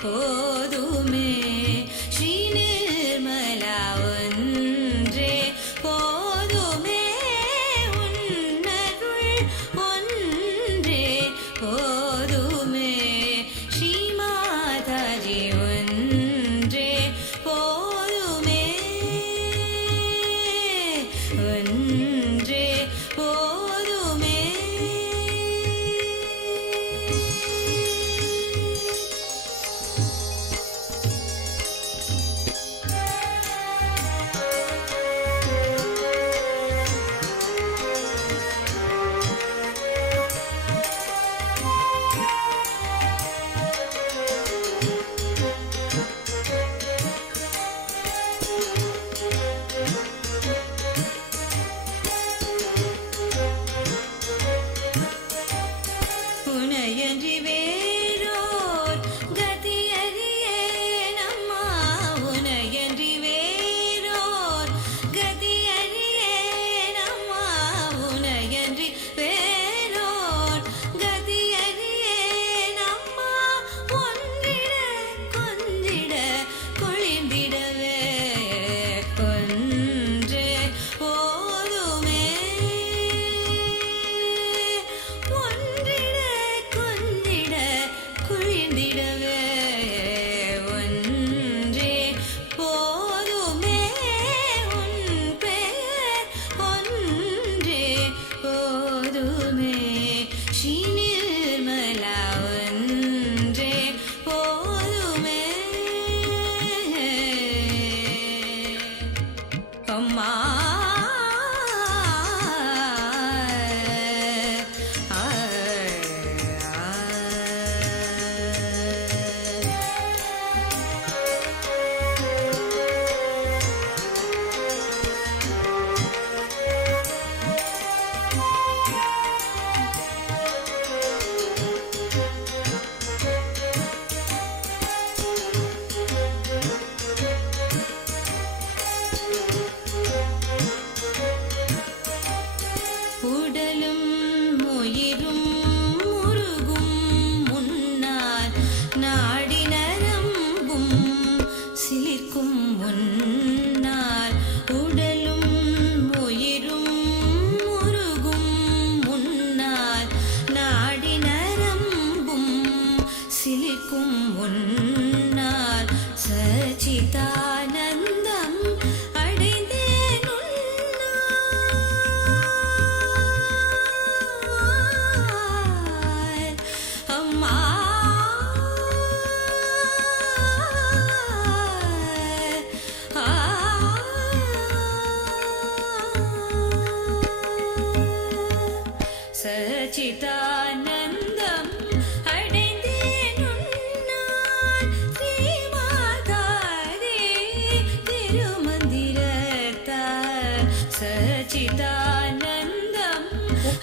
போதுமே ஸ்ரீ நிர்மலா ஒன்றே போதுமே உன்னருள் ஒன்றே போதுமே ஸ்ரீ மாதாஜி ஒன்றே போதுமே ஒன்றே போதுமே உனையன்றி வேறோர் கதியறியேனம்மா உனையன்றி வேறோர் கதியறியேனம்மா உனையன்றி வேறோர் கதியறியேனம்மா ஒன்றிட கொஞ்சிட கொழிந்திடவே ஒன்றே போதுமே ஒன்றிட கொஞ்சிட குழிந்திடவே ஒன்றே போதுமே உன் பெயர் ஒன்றே போதுமே ஸ்ரீ நிர்மலா ஒன்றே போதுமே அம்மா உடலும் உயிரும் முருகும் முன்னால் நாடி நரம்பும் சிலிர்க்கும் முன்னால் உடலும் உயிரும் முருகும் முன்னால் நாடி நரம்பும் சிலிர்க்கும் முன்னால் சச்சிதானந்தம் அடைந்தேன் உன்னால். அம்மா சச்சிதானந்தம் அடைந்தேன் உன்னால். ஸ்ரீமாதாதே திருமந்திரத்தால் சச்சிதானந்தம்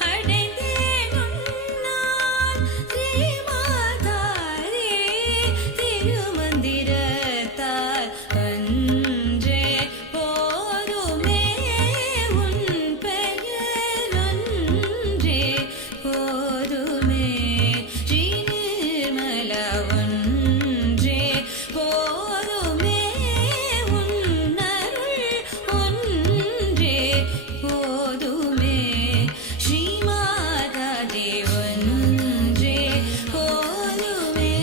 அடைந்தேன் உன்னால். ஸ்ரீமாதாதே திருமந்திரத்தால் ஒன்றே போதுமே உன் பெயர் ஒன்றே போதுமே ஸ்ரீ நிர்மலா ஒன்றே போதுமே உன்னருள் ஒன்றே போதுமே ஸ்ரீ மாதாஜி ஒன்றே போதுமே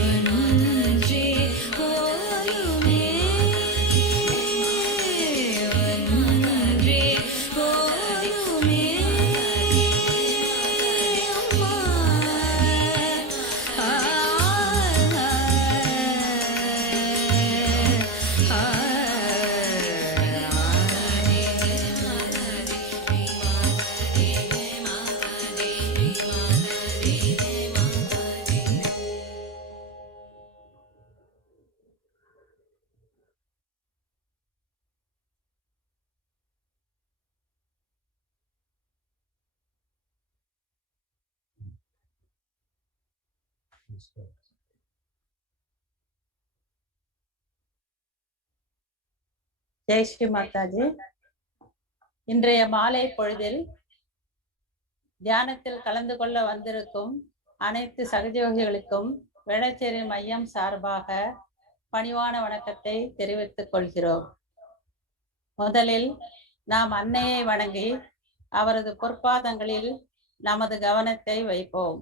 ஒன்றே போதுமே ஒன்றே போதுமே அம்மா ஜெய் ஸ்ரீ மாதாஜி. இன்றைய மாலை பொழுதில் தியானத்தில் கலந்து கொள்ள வந்திருக்கும் அனைத்து சகஜோகிகளுக்கும் வேளச்சேரி மையம் சார்பாக பணிவான வணக்கத்தை தெரிவித்துக் கொள்கிறோம். முதலில் நாம் அன்னையை வணங்கி அவரது பொற்பாதங்களில் நமது கவனத்தை வைப்போம்.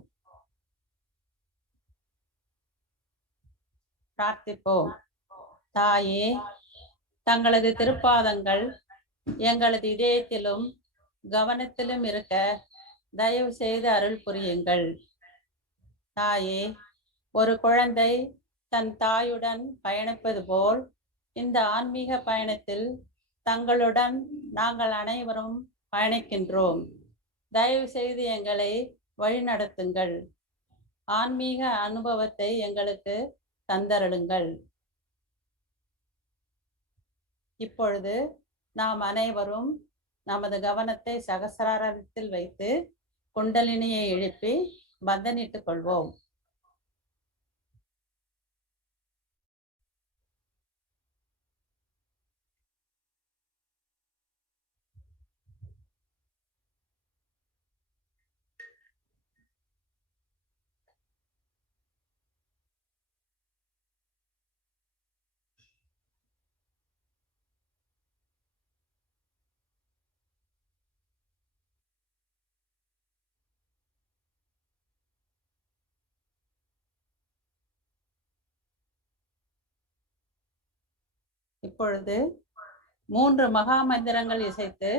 பிரார்த்திப்போம். தாயே, தங்களது திருப்பாதங்கள் எங்களது இதயத்திலும் கவனத்திலும் இருக்க தயவு செய்து அருள் புரியுங்கள். தாயே, ஒரு குழந்தை தன் தாயுடன் பயணிப்பது போல் இந்த ஆன்மீக பயணத்தில் தங்களுடன் நாங்கள் அனைவரும் பயணிக்கின்றோம். தயவு செய்து எங்களை வழிநடத்துங்கள். ஆன்மீக அனுபவத்தை எங்களுக்கு தந்தருளுங்கள். இப்பொழுது நாம் அனைவரும் நமது கவனத்தை சகசிராரத்தில் வைத்து குண்டலினியை எழுப்பி பந்தனிட்டுக் கொள்வோம். இப்பொழுது 3 மகா மந்திரங்கள் இசைத்து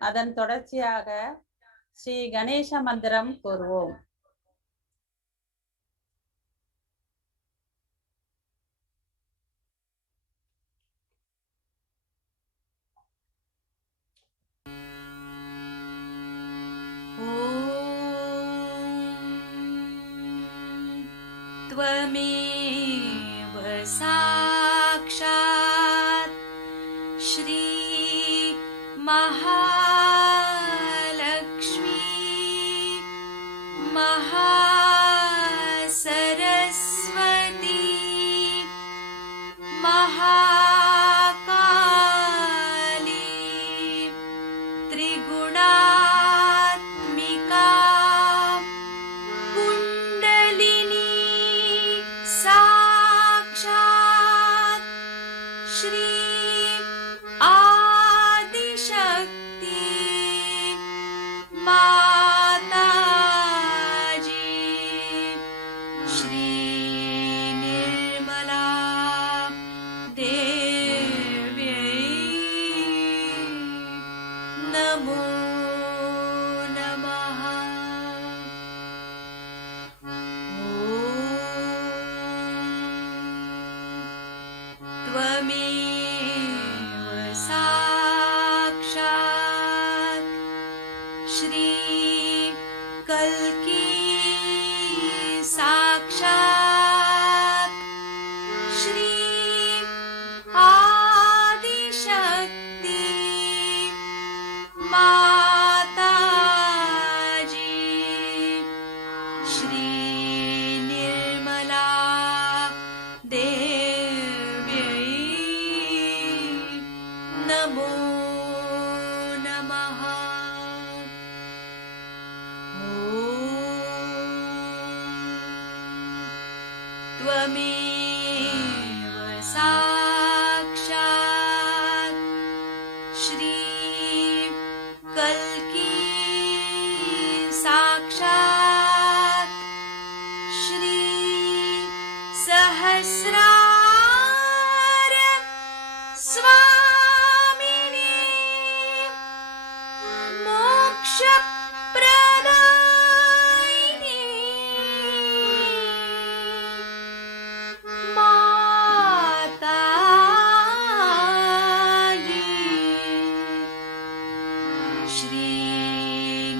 அதன் தொடர்ச்சியாக ஸ்ரீ கணேச மந்திரம் கூறுவோம். त्वमेव साक्षात् श्री महालक्ष्मी महासरस्वती महाकाली त्रिगुणात्मिका कुण्डलिनी साक्षात् श्री आदिशक्ति माताजी श्री निर्मला देव्यै नमो नमः। त्वमेव साक्षात् श्री कल्की साक्षात् श्री आदिशक्ति माताजी श्री निर्मला देव्यै नमो नमः। त्वमेव साक्षात् श्री कल्की साक्षात् श्री सहस्रार स्वामिनी मोक्षप्रदायिनी माताजी श्री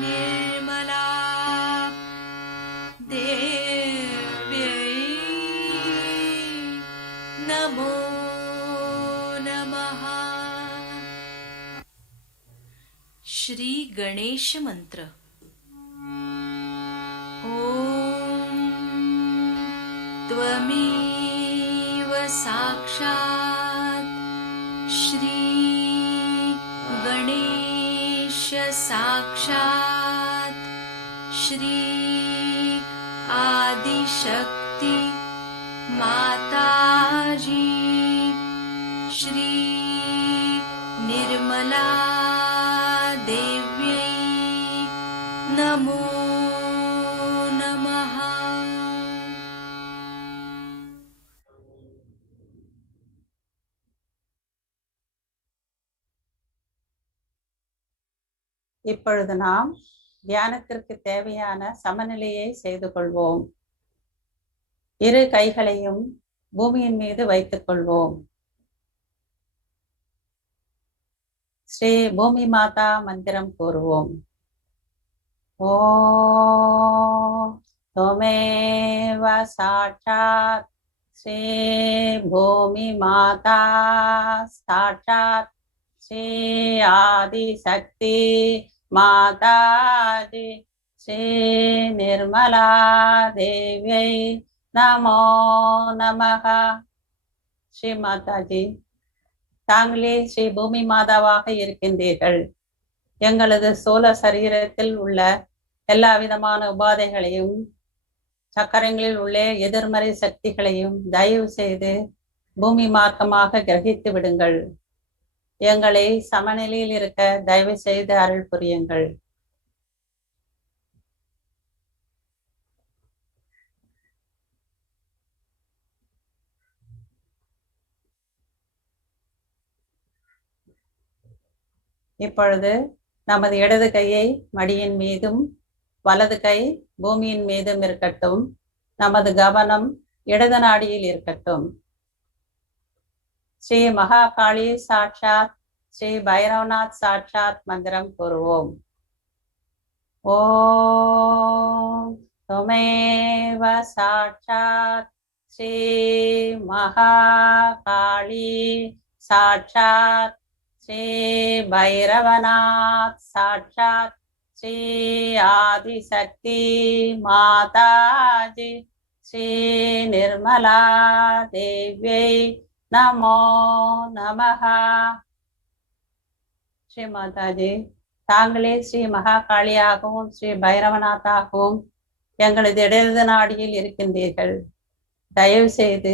निर्मला देव्यै नमो नमः। श्री गणेश मंत्र। ॐ त्वमेव साक्षात् श्री गणेश साक्षात् श्री आदिशक्ति माताजी श्री निर्मला देव्यै नमो नमः। இப்பொழுது நாம் தியானத்திற்கு தேவையான சமநிலையை செய்து கொள்வோம். இரு கைகளையும் பூமியின் மீது வைத்துக் கொள்வோம். ஸ்ரீ பூமி மாதா மந்திரம் கூறுவோம். ஓம் त्वमेव साक्षात् श्री भूमि माता साक्षात् श्री आदिशक्ति माताजी श्री निर्मला देव्यै नमो नमः। ஸ்ரீ மாதாஜி, தாங்களே ஸ்ரீ பூமி மாதாவாக இருக்கின்றீர்கள். எங்களது சோழ சரீரத்தில் உள்ள எல்லா விதமான உபாதைகளையும் சக்கரங்களில் உள்ள எதிர்மறை சக்திகளையும் தயவு செய்து பூமி மார்க்கமாக கிரகித்து விடுங்கள். எங்களை சமநிலையில் இருக்க தயவு செய்து அருள் புரியுங்கள். இப்பொழுது நமது இடது கையை மடியின் மீதும் வலது கை பூமியின் மீதும் இருக்கட்டும். நமது கவனம் இடது நாடியில் இருக்கட்டும். ஸ்ரீ மகாகாளி சாட்சாத் ஸ்ரீ பைரவநாத் சாட்சாத் மந்திரம் கூறுவோம். ஓம் त्वमेव साक्षात् श्री महाकाली साक्षात् श्री भैरवनाथ साक्षात् श्री आदिशक्ति माताजी श्री निर्मला देव्यै नमो नमः। ஸ்ரீ மாதாஜி, தாங்களே ஸ்ரீ மகாகாளியாகவும் ஸ்ரீ பைரவநாத்தாகவும் எங்களது இடது நாடியில் இருக்கின்றீர்கள். தயவு செய்து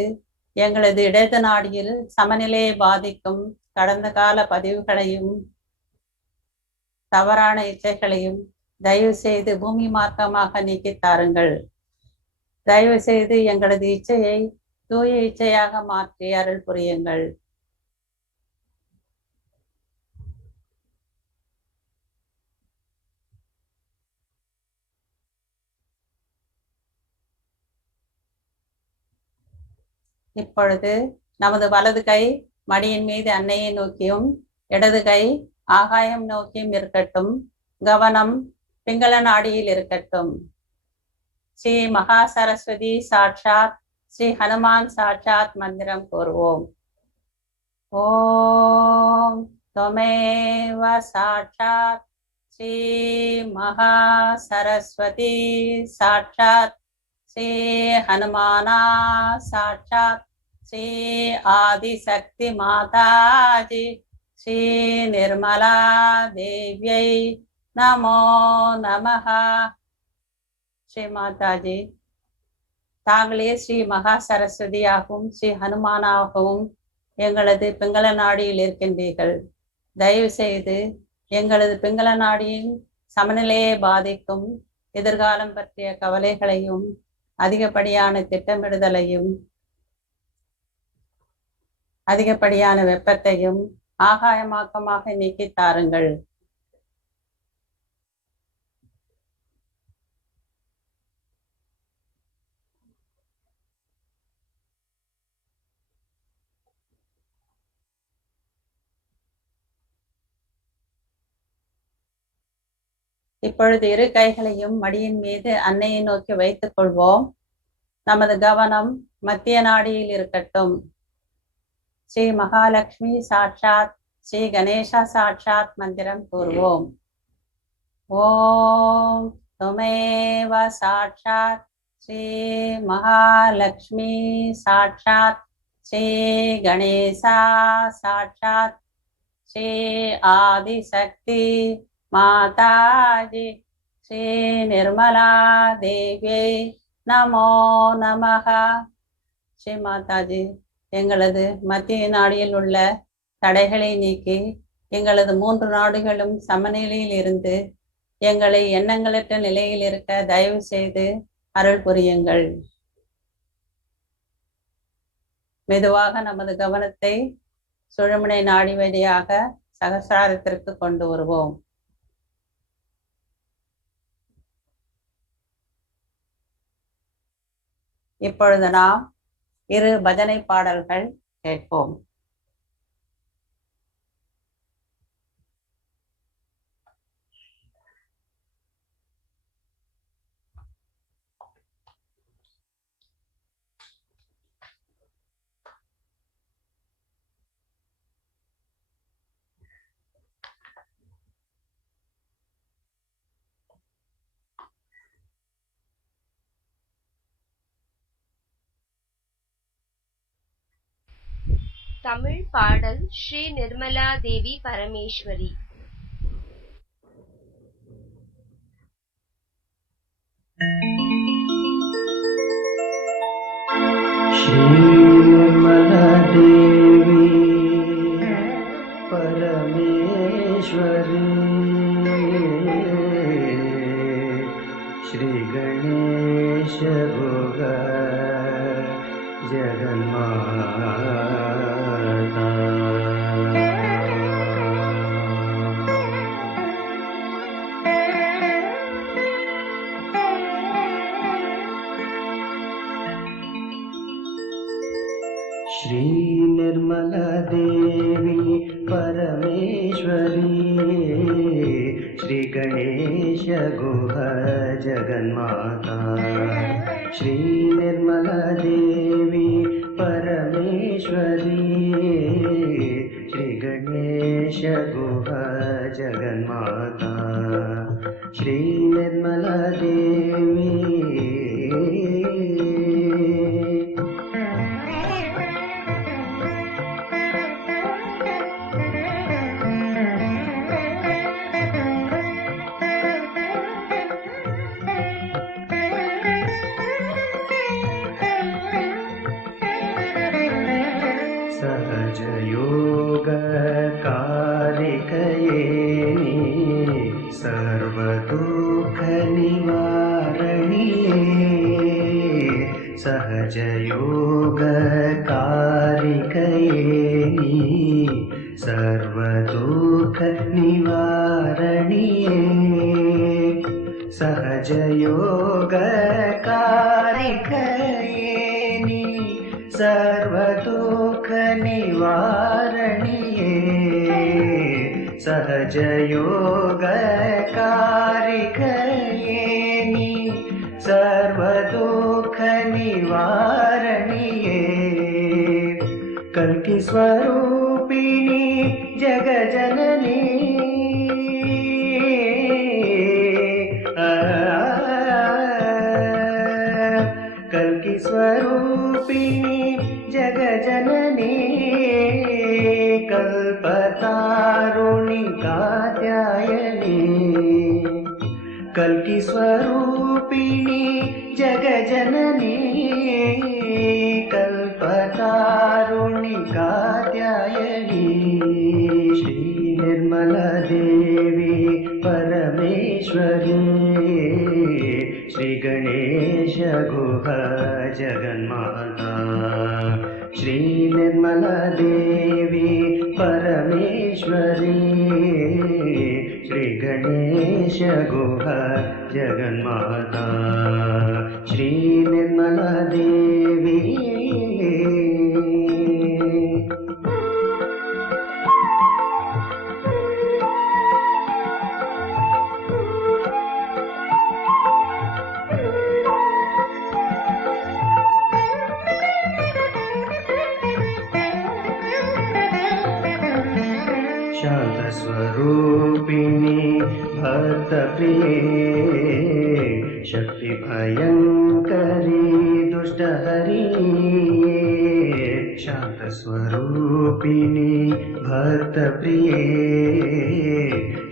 எங்களது இடது நாடியில் சமநிலையை பாதிக்கும் கடந்த கால பதிவுகளையும் தவறான இச்சைகளையும் தயவு செய்து பூமி மார்க்கமாக நீக்கித் தாருங்கள். தயவு செய்து எங்களது இச்சையை தூய இச்சையாக மாற்றி அருள் புரியுங்கள். இப்பொழுது நமது வலது கை மடியின் மீது அன்னையை நோக்கியும் இடது கை ஆகாயம் நோக்கியும் இருக்கட்டும். கவனம் பிங்கள நாடியில் இருக்கட்டும். ஸ்ரீ மகா சரஸ்வதி சாட்சாத் ஸ்ரீ ஹனுமான் சாட்சாத் மந்திரம் கூறுவோம். ஓம் त्वमेव साक्षात् श्री महा सरस्वती साक्षात् श्री हनुमाना साक्षात् श्री आदिशक्ति माताजी श्री निर्मला देव्यै नमो नमः। ஸ்ரீ மாதாஜி, தாங்களே ஸ்ரீ மகா சரஸ்வதியாகவும் ஸ்ரீ ஹனுமானாகவும் எங்களது பிங்கள நாடியில் இருக்கின்றீர்கள். தயவு செய்து எங்களது பிங்கள நாடியின் சமநிலையை பாதிக்கும் எதிர்காலம் பற்றிய கவலைகளையும் அதிகப்படியான திட்டமிடுதலையும் அதிகப்படியான வெப்பத்தையும் ஆகாயமாக்கமாக நீக்கித் தாருங்கள். இப்பொழுது இரு கைகளையும் மடியின் மீது அன்னையை நோக்கி வைத்துக் கொள்வோம். நமது கவனம் மத்திய நாடியில் இருக்கட்டும். ஸ்ரீ மகாலட்சுமி சாட்சாத் ஸ்ரீ கணேசா சாட்சாத் மந்திரம் கூறுவோம். ஓம் त्वमेव साक्षात् श्री महालक्ष्मी साक्षात् श्री गणेशा साक्षात् श्री आदिशक्ति माताजी श्री निर्मला देव्यै நமோ நமஹ. ஸ்ரீ மாதாஜி, எங்களது மத்திய நாடியில் உள்ள தடைகளை நீக்கி எங்களது 3 நாடுகளும் சமநிலையில் இருந்து எங்களை எண்ணங்களற்ற நிலையில் இருக்க தயவு செய்து அருள் புரியுங்கள். மெதுவாக நமது கவனத்தை சுழுமுனை நாடி வழியாக சகசிராரத்திற்கு கொண்டு வருவோம். இப்பொழுது நாம் 2 பஜனை பாடல்கள் கேட்போம். தமிழ் பாடல் ஸ்ரீ நிர்மலா தேவி பரமேஸ்வரி. श्री निर्मला देवी परमेश्वरी, श्री गणेश भोग जगन्माता, श्री निर्मला देवी परमेश्वरी, श्री गणेश गुह जगन्माता, श्री निर्मला देवी परमेश्वरी, श्री गणेश गुह जगन्माता, श्री निर्मला देवी। सहज योग कारिकयेनि, सर्व दुःख निवारणिये, सहज योग कारिकयेनि, सर्व दुःख निवारणिये, सहज योग कारिकयेनि, सर्व दुःख निवारणिये, सहज योग कारिकयेनि, सर्व दुःख निवारणिये, कल्कि स्वरूपिणी जगजननी, कल्कि स्वरूपिणी जगजननी, कल्पतारुणि कात्यायनी, कल्कि स्वरूपिणी जगजननी, कल्पतारुणि कात्यायनी, श्री निर्मला देवी परमेश्वरी, श्री गणेश गुह जगन्माता, श्री निर्मला देवी परमेश्वरी, श्री गणेश गुह जगन्माता, श्री निर्मला देवी। शांत स्वरूपिणी भक्त प्रिये, शक्ति भयंकरी दुष्ट हरिये, शांत स्वरूपिणी भक्त प्रिये,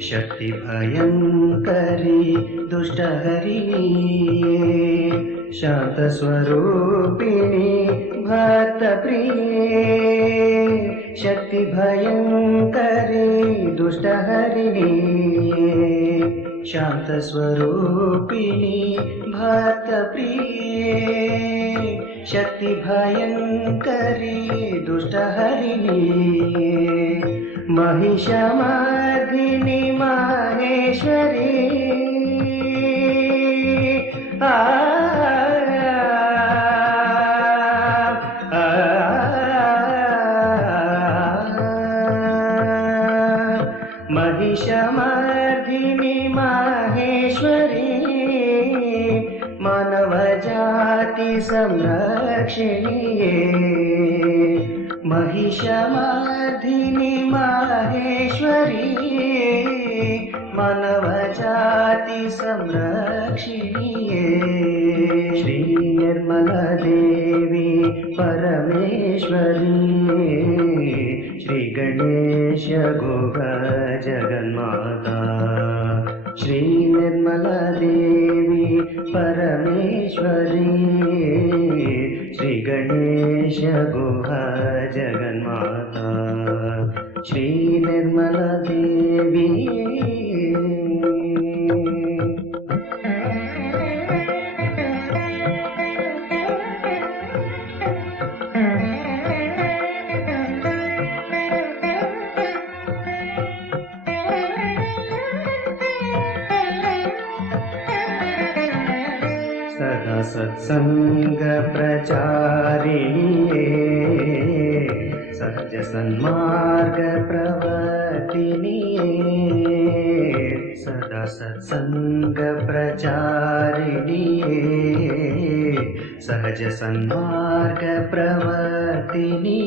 शक्ति भयंकरी दुष्ट हरिये, शान्तस्वरूपिणि भक्तप्रिये शक्तिभयङ्करी दुष्टहरिणी शान्तस्वरूपिणि भक्तप्रिये शक्तिभयङ्करी दुष्टहरिणी महिषमर्दिनि माहेश्वरी महिषमर्दिनि माहेश्वरी मानवजाति संरक्षिणी महिषमर्दिनि माहेश्वरी मानवजाति संरक्षिणी श्री निर्मला देवी परमेश्वरी श्री गणेश गुह जगन्माता श्री निर्मला देवी परमेश्वरी श्री गणेश गुह जगन्माता श्री निर्मला देवी सदा सत्संग प्रचारिणी सहज सन्मार्ग प्रवर्तिनी सदा सत्संग प्रचारिणी सहज सन्मार्ग प्रवर्तिनी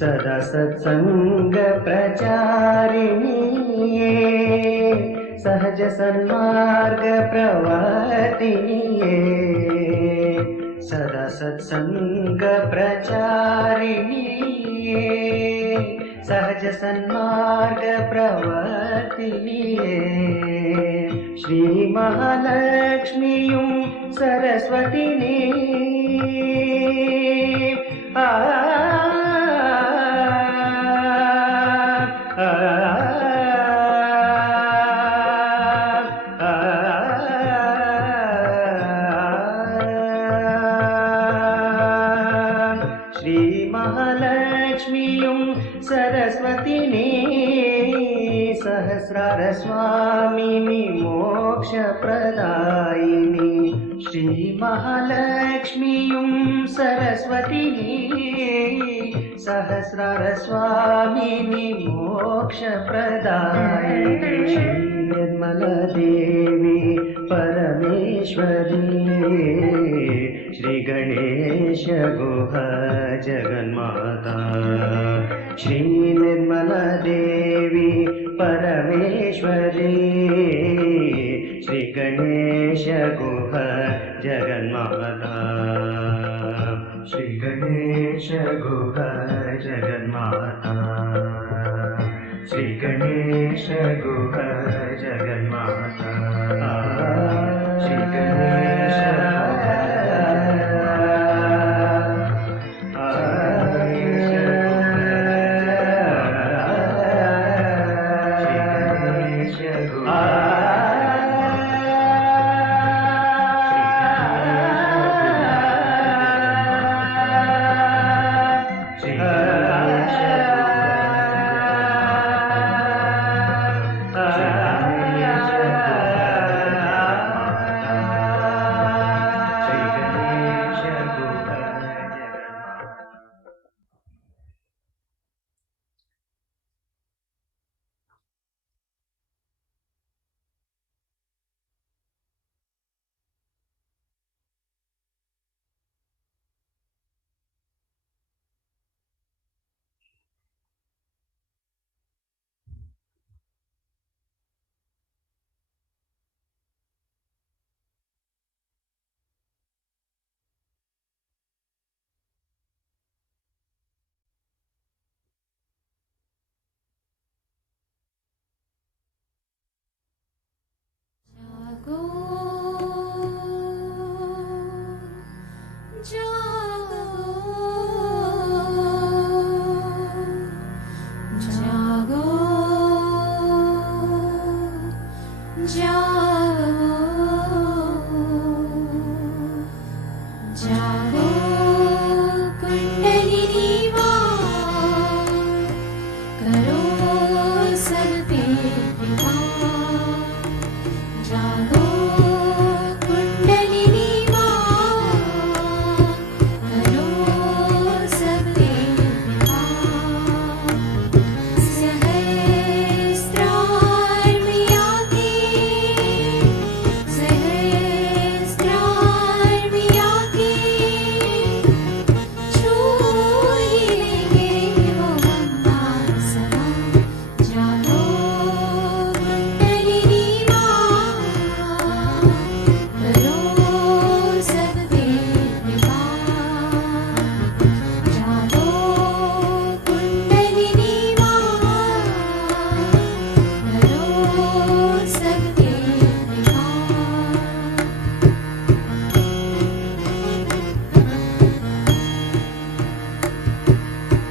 सदा सत्संग प्रचारिणी सहज सन्मार्ग प्रवर्तिनी सदा सत्संग प्रचारिणी सहज सन्मार्ग प्रवर्तिनी श्री महालक्ष्मीयुं सरस्वतिनी श्री महालक्ष्मीयुं सरस्वतिनी सहस्रार स्वामिनी मोक्षप्रदायिनी श्री महालक्ष्मीयुं सरस्वतिनी सहस्रार स्वामिनी मोक्षप्रदायिनी श्री निर्मला देवी परमेश्वरी श्री गणेश गुह जगन्माता श्री निर्मला देवी परमेश्वरी श्री गणेश गुह जगन्माता श्री गणेश गुह जगन्माता श्री गणेश गुह जगन्माता श्री गणेश जागो कुंडलिनी माँ, करो सब पे कृपा। जागो कुंडलिनी माँ, करो सब पे कृपा। सहस्रार्मियाके, सहस्रार्मियाके, छू ही लेंगे वो हमारा समा। जागो कुंडलिनी माँ, करो सब पे कृपा। जागो कुंडलिनी माँ, करो सब पे कृपा।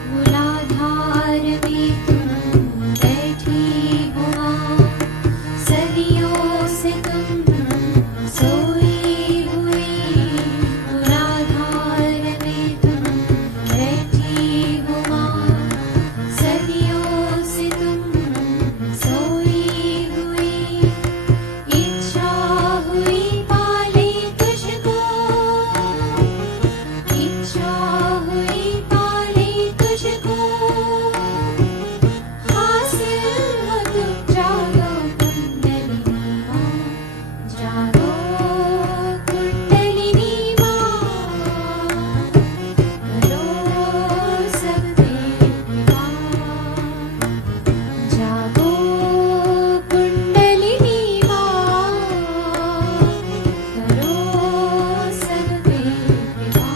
मूलाधार में तुम बैठी हो माँ, सदियों से तुम सोई हुई। मूलाधार में तुम बैठी हो माँ, सदियों से तुम सोई हुई। इच्छा हुई पाले तुझको, इच्छा हुई पाले तुझको। हासिल हो तुम जागो कुंडलिनी माँ, जागो कुंडलिनी माँ, करो सब पे कृपा। जागो कुंडलिनी माँ, करो सब पे कृपा।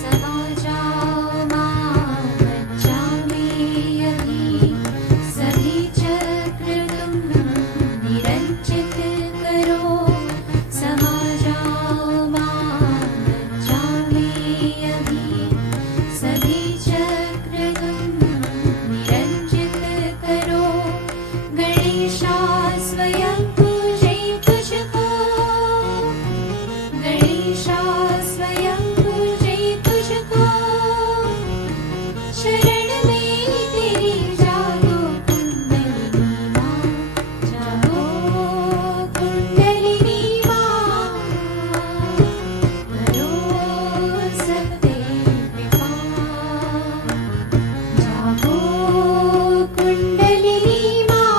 समा जाओ माँ मज्जा में अभी, सभी चक्र तुम निरंजित करो। समा जाओ माँ मज्जा में अभी, सभी चक्र तुम निरंजित करो। गणेशा स्वयं पूजे तुझको, गणेशा स्वयं पूजे तुझको। शरण में तेरी जागो कुंडलिनी माँ, जागो कुंडलिनी माँ, करो सब पे कृपा। जागो कुंडलिनी माँ,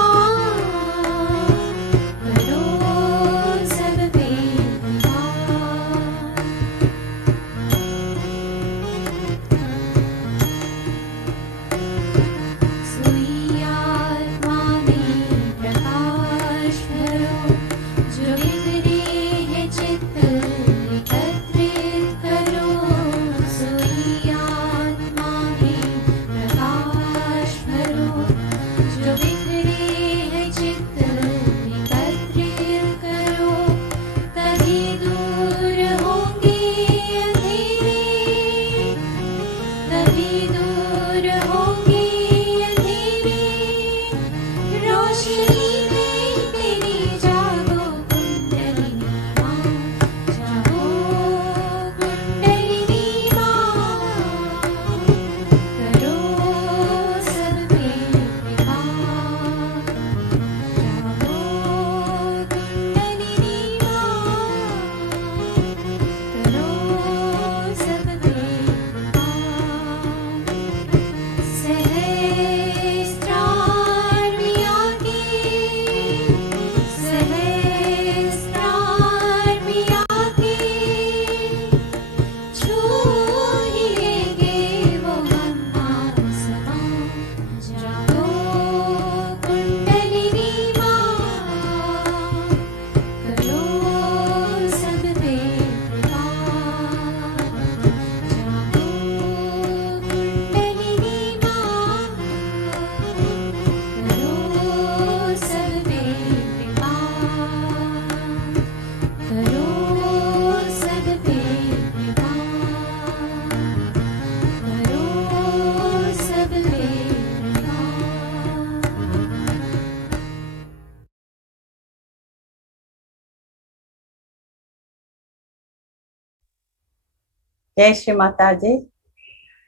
ஜெய் ஸ்ரீ மாதாஜி.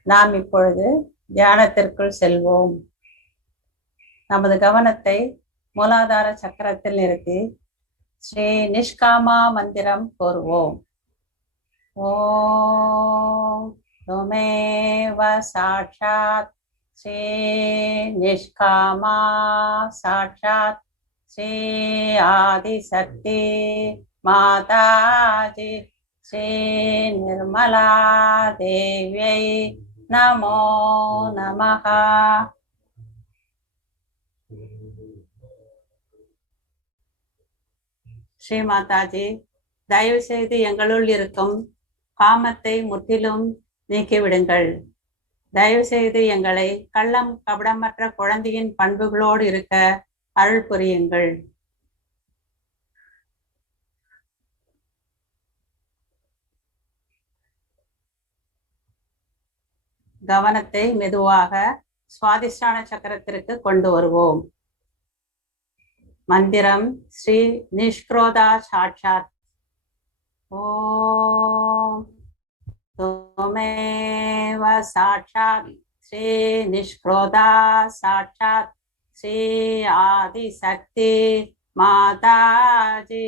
நாம் இப்பொழுது தியானத்திற்குள் செல்வோம். நமது கவனத்தை மூலாதார சக்கரத்தில் நிறுத்தி ஸ்ரீ நிஷ்காமா மந்திரம் கூறுவோம். ஓம் துமேவ சாட்சாத் ஸ்ரீ நிஷ்காமா சாட்சாத் ஸ்ரீ ஆதிசக்தி மாதாஜி ஸ்ரீ நிர்மலா தேவியை நமோ நமஹ. ஸ்ரீ மாதாஜி, தயவு செய்து எங்களுள் இருக்கும் காமத்தை முற்றிலும் நீக்கிவிடுங்கள். தயவு செய்து எங்களை கள்ளம் கபடமற்ற குழந்தையின் பண்புகளோடு இருக்க அருள் புரியுங்கள். கவனத்தை மெதுவாக சுவாதிஷ்டான சக்கரத்திற்கு கொண்டு வருவோம். மந்திரம் ஸ்ரீ நிஷ்க்ரோதா சாட்சாத். ஓம் துமேவ சாட்சாத் ஸ்ரீ நிஷ்க்ரோதா சாட்சாத் ஸ்ரீ ஆதிசக்தி மாதாஜி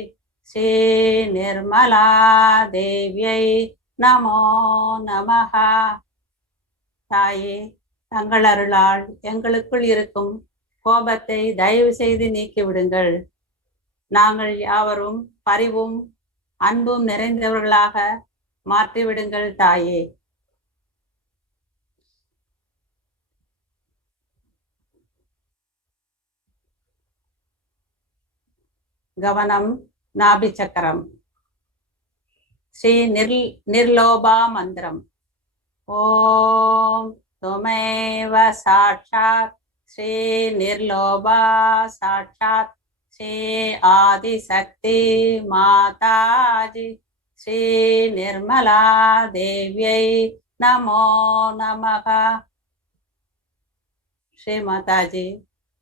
ஸ்ரீ நிர்மலா தேவியை நமோ நமஹ. தாயே, தங்கள் அருளால் எங்களுக்குள் இருக்கும் கோபத்தை தயவு செய்து நீக்கிவிடுங்கள். நாங்கள் யாவரும் பரிவும் அன்பும் நிறைந்தவர்களாக மாற்றிவிடுங்கள் தாயே. கவனம் நாபி சக்கரம். ஸ்ரீ நிர்லோபா மந்திரம். ஓம் துமேவ சாட்சாத் ஸ்ரீ நிர்லோபா சாட்சாத் ஸ்ரீ ஆதிசக்தி மாதாஜி ஸ்ரீ நிர்மலா தேவியை நமோ நமஹ. ஸ்ரீ மாதாஜி,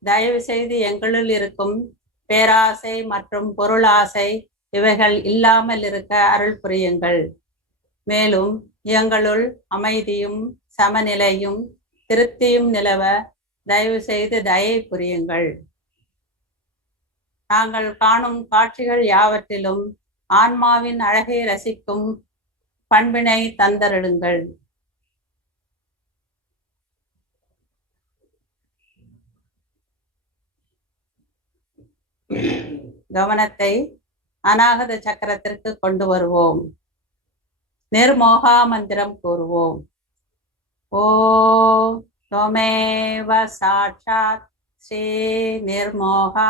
தயவு செய்து எங்களுள் இருக்கும் பேராசை மற்றும் பொருளாசை இவைகள் இல்லாமல் இருக்க அருள் புரியுங்கள். மேலும் எங்களுள் அமைதியும் சமநிலையும் திருப்தியும் நிலவ தயவு செய்து தயை புரியுங்கள். நாங்கள் காணும் காட்சிகள் யாவற்றிலும் ஆன்மாவின் அழகை ரசிக்கும் பண்பினை தந்தருளுங்கள். கவனத்தை அநாகத சக்கரத்திற்கு கொண்டு வருவோம். நிர்மோகா மந்திரம் கூறுவோம். ஓம் துமேவ சாட்சாத் ஸ்ரீ நிர்மோகா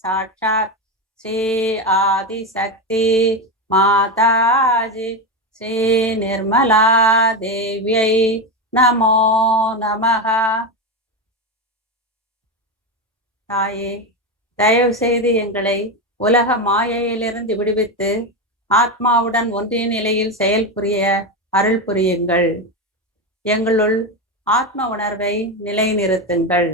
சாட்சாத் ஸ்ரீ ஆதிசக்தி மாதாஜி ஸ்ரீ நிர்மலா தேவியை நமோ நமஹ. தாயே, தயவு செய்து எங்களை உலக மாயையிலிருந்து விடுவித்து ஆத்மாவுடன் ஒன்றிய நிலையில் செயல் புரிய அருள் புரியுங்கள். எங்களுள் ஆத்ம உணர்வை நிலைநிறுத்துங்கள்.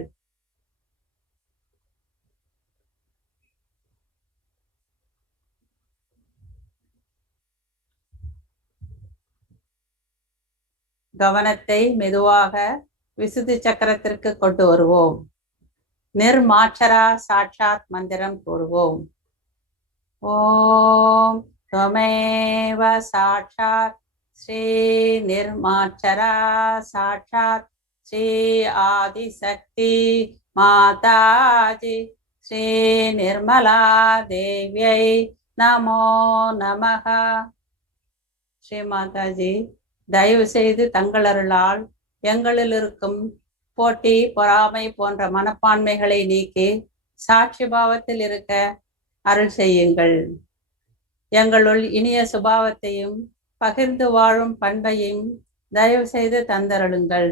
கவனத்தை மெதுவாக விசுத்தி சக்கரத்திற்கு கொண்டு வருவோம். நிர்மாச்சரா சாட்சாத் மந்திரம் கூறுவோம். ஓம் துமேவ சாட்சாத் ஸ்ரீ நிர்மாச்சரா சாட்சாத் ஸ்ரீ ஆதிசக்தி மாதாஜி ஸ்ரீ நிர்மலா தேவியை நமோ நமஹ. ஸ்ரீ மாதாஜி, தயவு செய்து தங்கள் அருளால் எங்களில் இருக்கும் போட்டி பொறாமை போன்ற மனப்பான்மைகளை நீக்கி சாட்சி பாவத்தில் இருக்க அருள் செய்யுங்கள். எங்களுள் இனிய சுபாவத்தையும் பகிர்ந்து வாழும் பண்பையும் தயவு செய்து தந்தருளுங்கள்.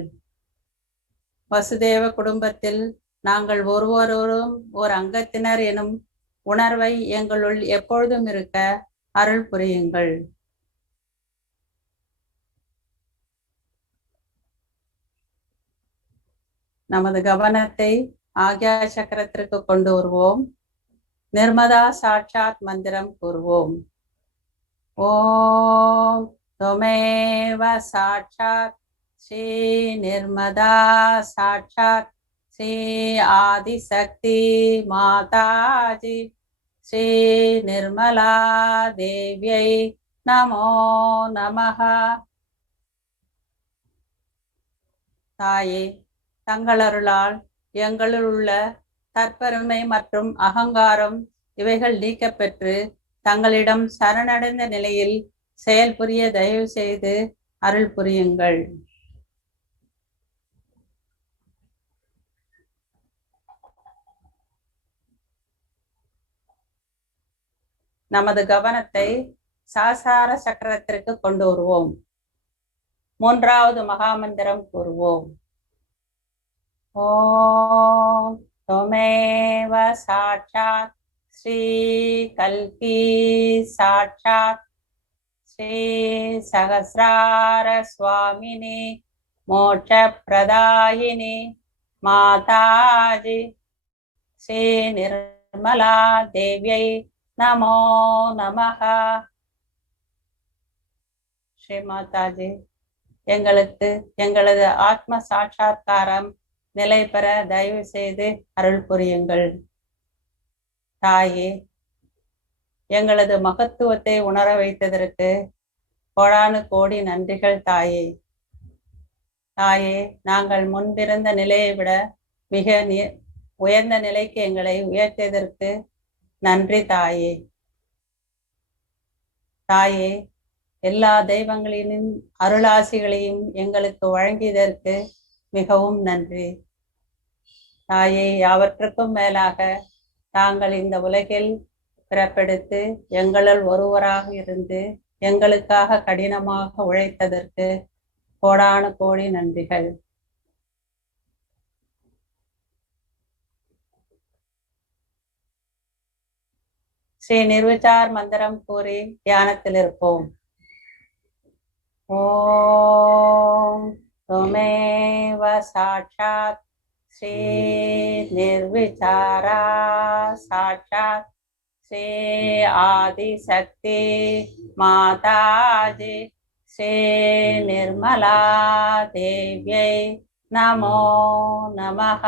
வசுதேவ குடும்பத்தில் நாங்கள் ஒருவரோரும் ஒரு அங்கத்தினர் எனும் உணர்வை எங்களுள் எப்பொழுதும் இருக்க அருள் புரியுங்கள். நமது கவனத்தை ஆக்யா சக்கரத்திற்கு கொண்டு வருவோம். நிர்மதா சாட்சாத் மந்திரம் கூறுவோம். ஓம் त्वमेव साक्षात् श्री निर्मदा साक्षात् श्री आदिशक्ति माताजी श्री निर्मला देव्यै नमो नमः. தாயே, தங்களருளால் எங்களுள் உள்ள தற்பெருமை மற்றும் அகங்காரம் இவைகள் நீக்கப்பெற்று தங்களிடம் சரணடைந்த நிலையில் செயல்புரிய தயவு செய்து அருள் புரியுங்கள். நமது கவனத்தை சாசார சக்கரத்திற்கு கொண்டு வருவோம். மூன்றாவது மகாமந்திரம் கூறுவோம். ஓம் त्वमेव साक्षात् श्री कल्की साक्षात् श्री सहस्रार स्वामिनी मोक्ष प्रदायिनी माताजी श्री निर्मला देव्यै नमो नमः. ஸ்ரீ மாதாஜி, எங்களுக்கு எங்களது ஆத்ம சாட்சா்காரம் நிலை பெற தயவு செய்து அருள் புரியுங்கள். தாயே, எங்களது மகத்துவத்தை உணர வைத்ததற்கு கோடானு கோடி நன்றிகள் தாயே. தாயே, நாங்கள் முன்பிருந்த நிலையை விட மிக உயர்ந்த நிலைக்கு எங்களை உயர்த்தியதற்கு நன்றி தாயே. தாயே, எல்லா தெய்வங்களின் அருளாசிகளையும் எங்களுக்கு வழங்கியதற்கு மிகவும் நன்றி தாயே. யாவற்றுக்கும் மேலாக தாங்கள் இந்த உலகில் பிறப்பெடுத்து எங்களுள் ஒருவராக இருந்து எங்களுக்காக கடினமாக உழைத்ததற்கு கோடானு கோடி நன்றிகள். ஸ்ரீ நிர்விசார் மந்திரம் கூறி தியானத்தில் இருப்போம். ஓம் त्वमेव साक्षात् श्री निर्विचारा साक्षात् श्री आदिशक्ति माताजी श्री निर्मला देव्यै नमो नमः.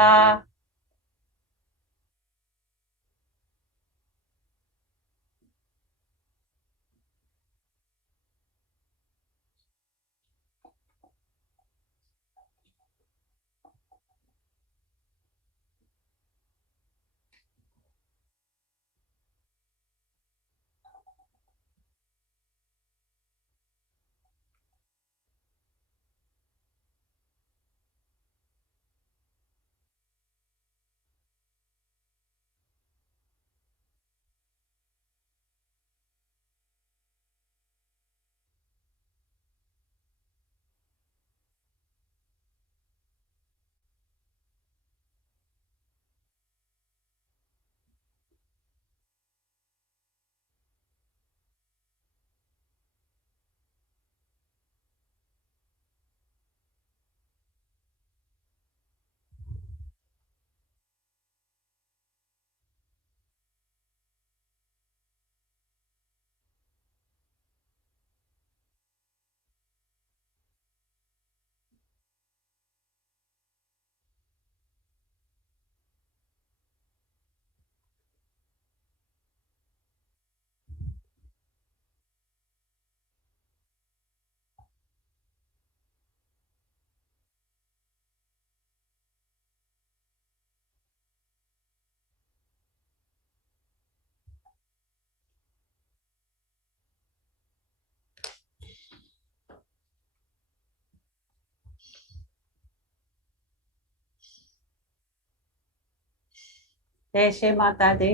ஜெய் மாதாஜி.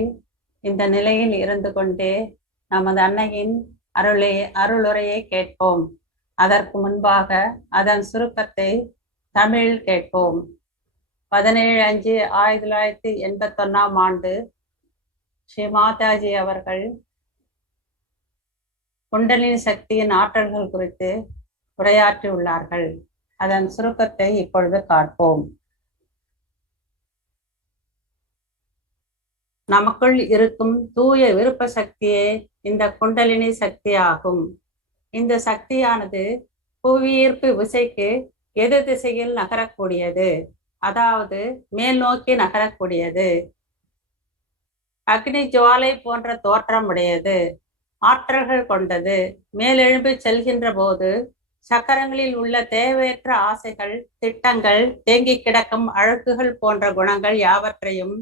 இந்த நிலையில் இருந்து கொண்டே நமது அன்னையின் அருளுரையை கேட்போம். அதற்கு முன்பாக அதன் சுருக்கத்தை தமிழில் கேட்போம். 17/5/1981 ஸ்ரீ மாதாஜி அவர்கள் குண்டலினி சக்தியின் ஆற்றல்கள் குறித்து உரையாற்றி உள்ளார்கள். அதன் சுருக்கத்தை இப்பொழுது பார்ப்போம். நமக்குள் இருக்கும் தூய விருப்ப சக்தியே இந்த குண்டலினி சக்தி ஆகும். இந்த சக்தியானது புவியீர்ப்பு விசைக்கு எதிர் திசையில் நகரக்கூடியது, அதாவது மேல் நோக்கி நகரக்கூடியது. அக்னி ஜுவாலை போன்ற தோற்றம் உடையது, ஆற்றல்கள் கொண்டது. மேலெழும்பி செல்கின்ற போது சக்கரங்களில் உள்ள தேவையற்ற ஆசைகள், திட்டங்கள், தேங்கி கிடக்கும் அழுக்குகள் போன்ற குணங்கள் யாவற்றையும்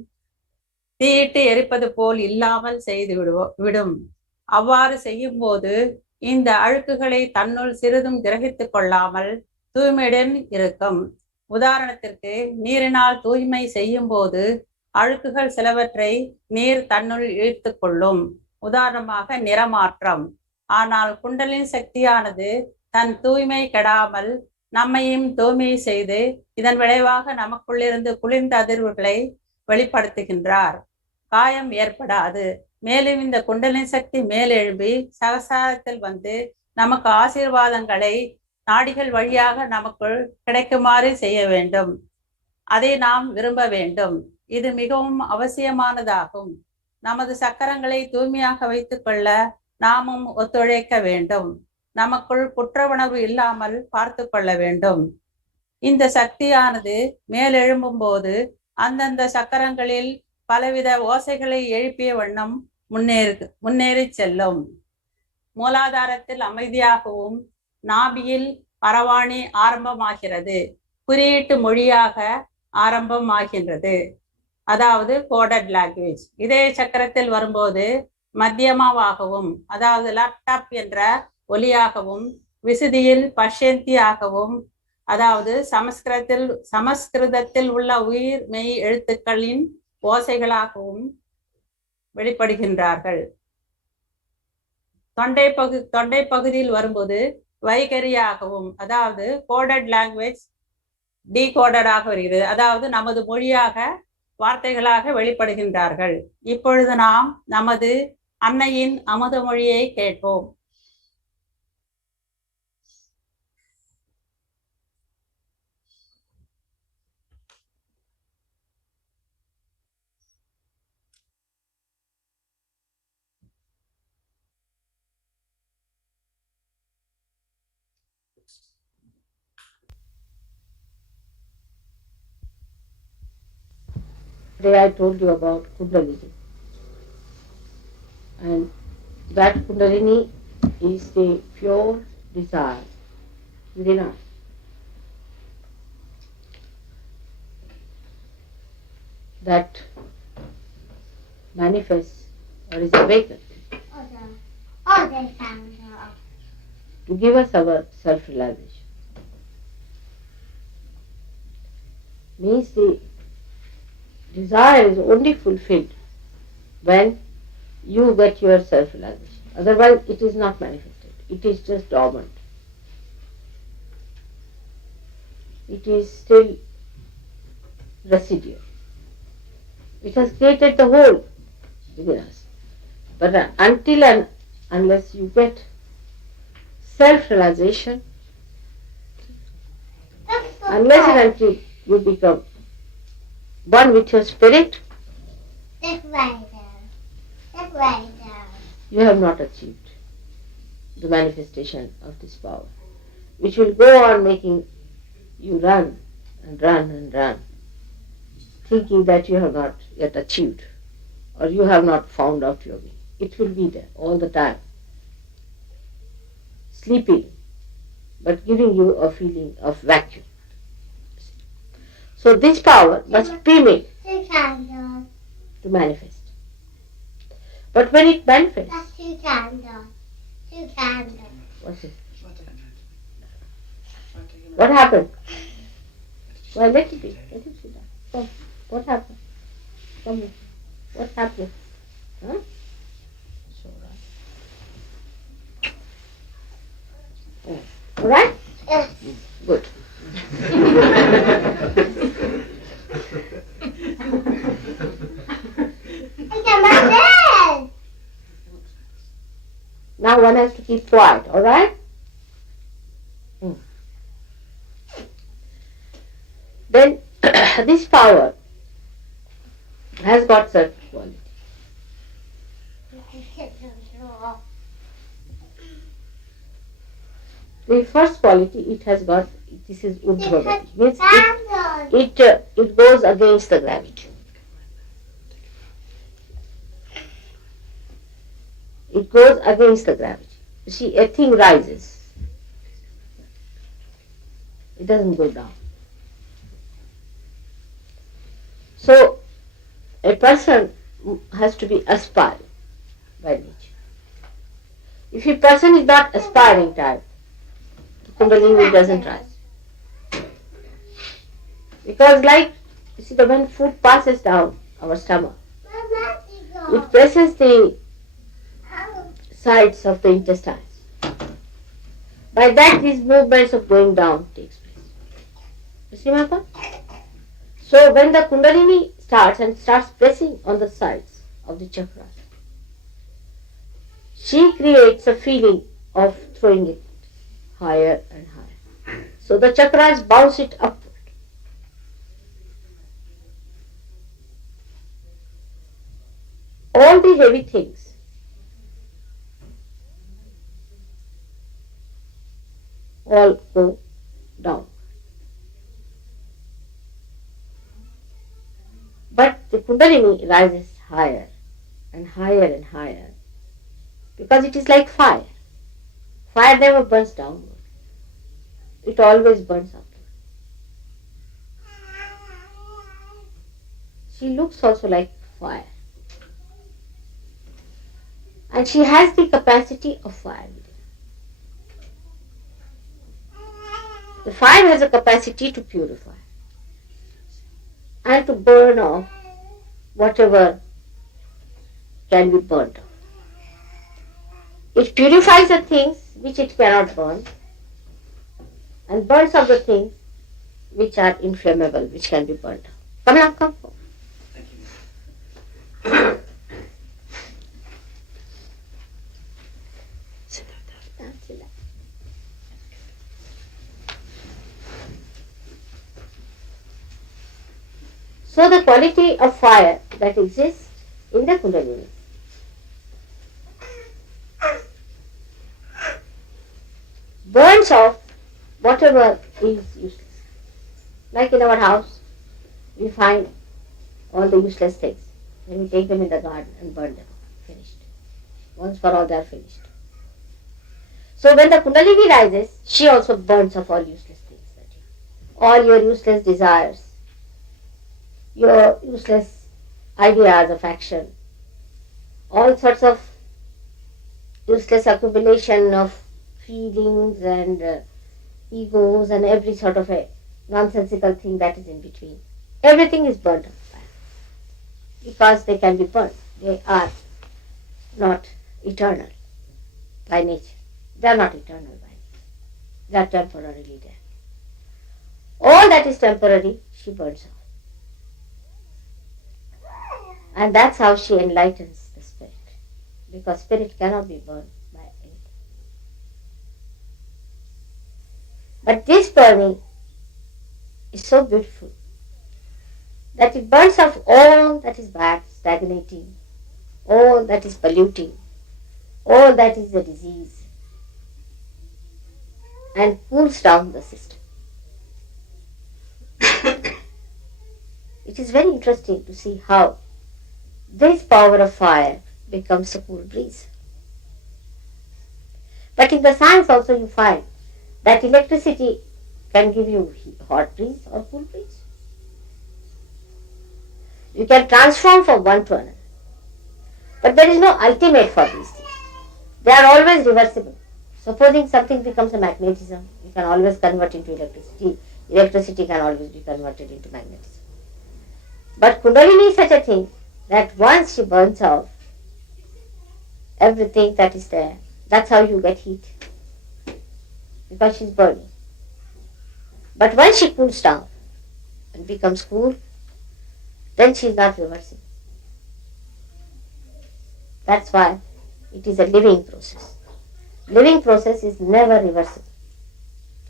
தீயிட்டு எரிப்பது போல் இல்லாமல் செய்து விடும். அவ்வாறு செய்யும் போது இந்த அழுக்குகளை தன்னுள் சிறிதும் கிரகித்துக் கொள்ளாமல் தூய்மையுடன் இருக்கும். உதாரணத்திற்கு, நீரினால் தூய்மை செய்யும் போது அழுக்குகள் சிலவற்றை நீர் தன்னுள் இழுத்து கொள்ளும். உதாரணமாக நிறமாற்றம். ஆனால் குண்டலின் சக்தியானது தன் தூய்மை கெடாமல் நம்மையும் தூய்மை செய்து இதன் விளைவாக நமக்குள்ளிருந்து குளிர்ந்த அதிர்வுகளை வெளிப்படுத்துகின்றார். காயம் ஏற்படாது. மேலும் இந்த குண்டலின் சக்தி மேலெழும்பி சகசாரத்தில் வந்து நமக்கு ஆசீர்வாதங்களை நாடிகள் வழியாக நமக்குள் கிடைக்குமாறு செய்ய வேண்டும். அதை நாம் விரும்ப வேண்டும். இது மிகவும் அவசியமானதாகும். நமது சக்கரங்களை தூய்மையாக வைத்துக் கொள்ள நாமும் ஒத்துழைக்க வேண்டும். நமக்குள் குற்ற உணர்வு இல்லாமல் பார்த்து கொள்ள வேண்டும். இந்த சக்தியானது மேலெழும்பும் போது அந்தந்த சக்கரங்களில் பலவித ஓசைகளை எழுப்பிய வண்ணம் முன்னேறி செல்லும். மூலாதாரத்தில் அமைதியாகவும் நாபியில் பரவாணி ஆரம்பமாகிறது, குறியீட்டு மொழியாக ஆரம்பமாகின்றது, அதாவது கோடட் லாங்குவேஜ். இதய சக்கரத்தில் வரும்போது மத்தியமாகவும், அதாவது லேப்டாப் என்ற ஒலியாகவும், விசுதியில் பஷ்யந்தியாகவும், அதாவது சமஸ்கிருதத்தில் உள்ள உயிர் மெய் எழுத்துக்களின் ஓசைகளாகவும் வெளிப்படுகின்றார்கள். தொண்டை பகுதியில் வரும்போது வைகரியாகவும், அதாவது கோடட் லாங்குவேஜ் டீகோடடாக வருகிறது, அதாவது நமது மொழியாக வார்த்தைகளாக வெளிப்படுகின்றார்கள். இப்பொழுது நாம் நமது அன்னையின் அமுத மொழியை கேட்போம். Today I told you about Kundalini, and that Kundalini is the pure desire within us. That manifests or is awakened to give us our self-realization. Means the desire is only fulfilled when you get your self-realization. Otherwise it is not manifested. It is just dormant. It is still residual. It has created the whole within us. But until and unless you get self-realization, unless and until you become one with your spirit, you have not achieved the manifestation of this power, which will go on making you run and run and run, thinking that you have not yet achieved or you have not found out your way. It will be there all the time, sleeping, but giving you a feeling of vacuum. So this power must be made to manifest. But when it manifests, what's it? What happened? Well, let it be. Let it sit down. Come. What happened? Come here. What happened? Huh? So right. All right? Yes. Good. Now one has to keep quiet, all right? Then this power has got certain quality. The first quality it has got, this is urdhvagati, means it goes against the gravity. It goes against the gravity. See, a thing rises. It doesn't go down. So, a person has to be aspiring by nature. If a person is not aspiring type, the Kundalini doesn't rise. Because like, you see, when food passes down our stomach, it presses the sides of the intestines. By that, these movements of going down takes place. You see my point? So when the Kundalini starts pressing on the sides of the chakras, she creates a feeling of throwing it higher and higher. So the chakras bounce it upward. All the heavy things all go down. But the Kundalini rises higher and higher and higher because it is like fire. Fire never burns downward. It always burns upward. She looks also like fire. And she has the capacity of fire. The fire has a capacity to purify and to burn off whatever can be burnt off. It purifies the things which it cannot burn and burns off the things which are inflammable, which can be burnt off. Come now, come. So the quality of fire that exists in the Kundalini burns off whatever is useless. Like in our house, we find all the useless things. Then we take them in the garden and burn them. Finished. Once for all they are finished. So when the Kundalini rises, she also burns off all useless things. All your useless desires, your useless ideas of action, all sorts of useless accumulation of feelings and egos and every sort of a nonsensical thing that is in between. Everything is burnt up because they can be burnt. They are not eternal by nature. They are not eternal by nature. They are temporarily there. All that is temporary, she burns off. And that's how she enlightens the spirit. Because spirit cannot be burned by anything. But this burning is so beautiful that it burns off all that is bad, stagnating, all that is polluting, all that is a disease, and cools down the system. It is very interesting to see how this power of fire becomes a cool breeze. But in the science also you find that electricity can give you hot breeze or cool breeze. You can transform from one to another. But there is no ultimate for these things. They are always reversible. Supposing something becomes a magnetism, you can always convert into electricity. Electricity can always be converted into magnetism. But Kundalini is such a thing that once she burns off everything that is there, that's how you get heat. Because she's burning. But when she cools down and becomes cool, then she is not reversing. That's why it is a living process. Living process is never reversible.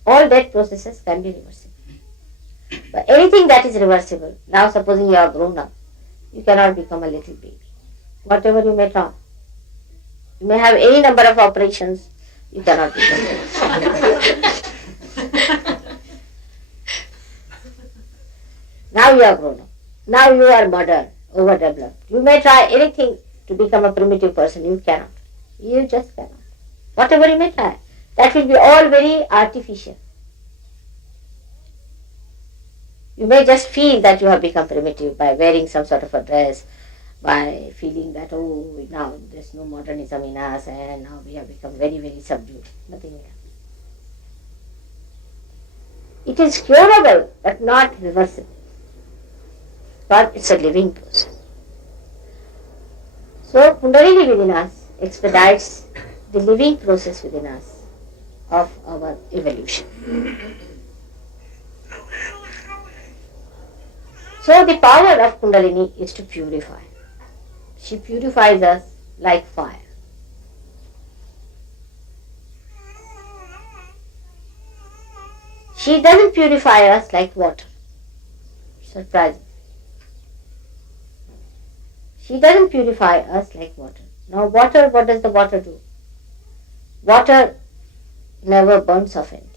All dead processes can be reversible. But anything that is reversible, now supposing you are grown up, you cannot become a little baby. Whatever you may try. You may have any number of operations, you cannot become famous. Now you are grown up. Now you are modern, overdeveloped. You may try anything to become a primitive person. You cannot. You just cannot. Whatever you may try, that will be all very artificial. You may just feel that you have become primitive by wearing some sort of a dress, by feeling that, oh, now there's no modernism in us and now we have become very, very subdued. Nothing will happen. It is curable but not reversible. But it's a living process. So Kundalini within us expedites the living process within us of our evolution. So the power of Kundalini is to purify. She purifies us like fire. She doesn't purify us like water. Surprising. She doesn't purify us like water. Now water, what does the water do? Water never burns off anything.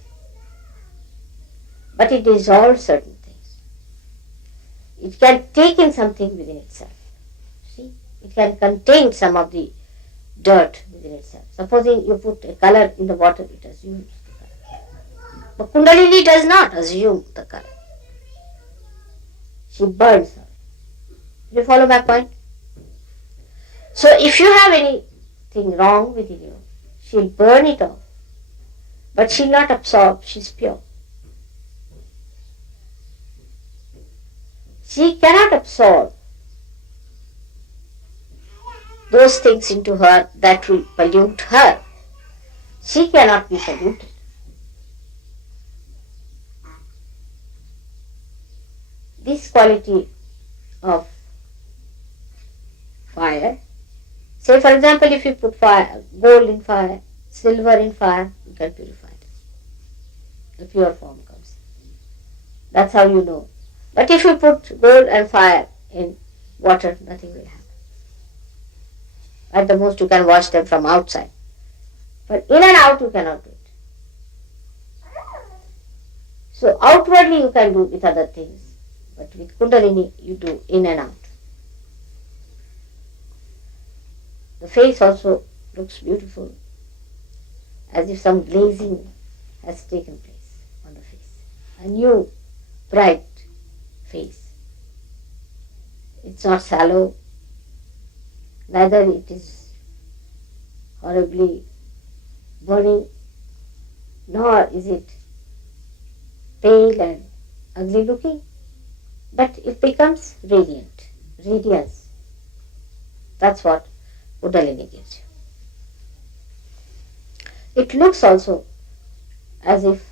But it dissolves certain things. It can take in something within itself. See? It can contain some of the dirt within itself. Supposing you put a color in the water, it assumes the color. But Kundalini does not assume the color. She burns her. Do you follow my point? So if you have anything wrong within you, she'll burn it off. But she'll not absorb, she's pure. She cannot absorb those things into her that will pollute her. She cannot be polluted. This quality of fire, say for example, if you put fire, gold in fire, silver in fire, you can purify it. The pure form comes. That's how you know. But if you put gold and fire in water, nothing will happen. At the most you can wash them from outside. But in and out you cannot do it. So outwardly you can do with other things. But with Kundalini you do in and out. The face also looks beautiful, as if some glazing has taken place on the face. A new, bright face. It's not sallow, neither it is horribly burning, nor is it pale and ugly looking, but it becomes radiant, radiance. That's what Kundalini gives you. It looks also as if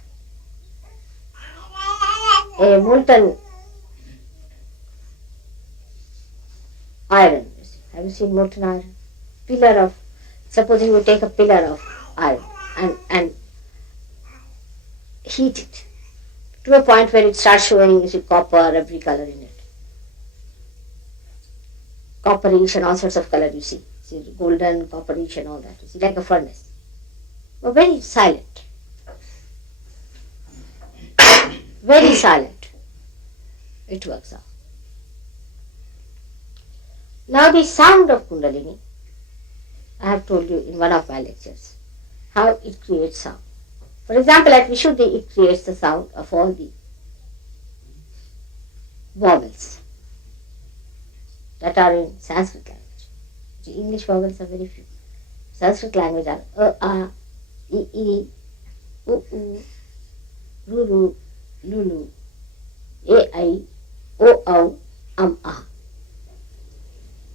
a molten iron. Have you seen molten iron? Pillar of, supposing you take a pillar of iron and heat it to a point where it starts showing you see copper, every color in it. Copperish and all sorts of color you see. See golden, copperish and all that. You see like a furnace. But very silent. Very silent. It works out. Now the sound of Kundalini, I have told you in one of my lectures, how it creates sound. For example, at Vishuddhi, it creates the sound of all the vowels that are in Sanskrit language. The English vowels are very few. Sanskrit language are a, I, u, ru, lulu, ai, o, ah.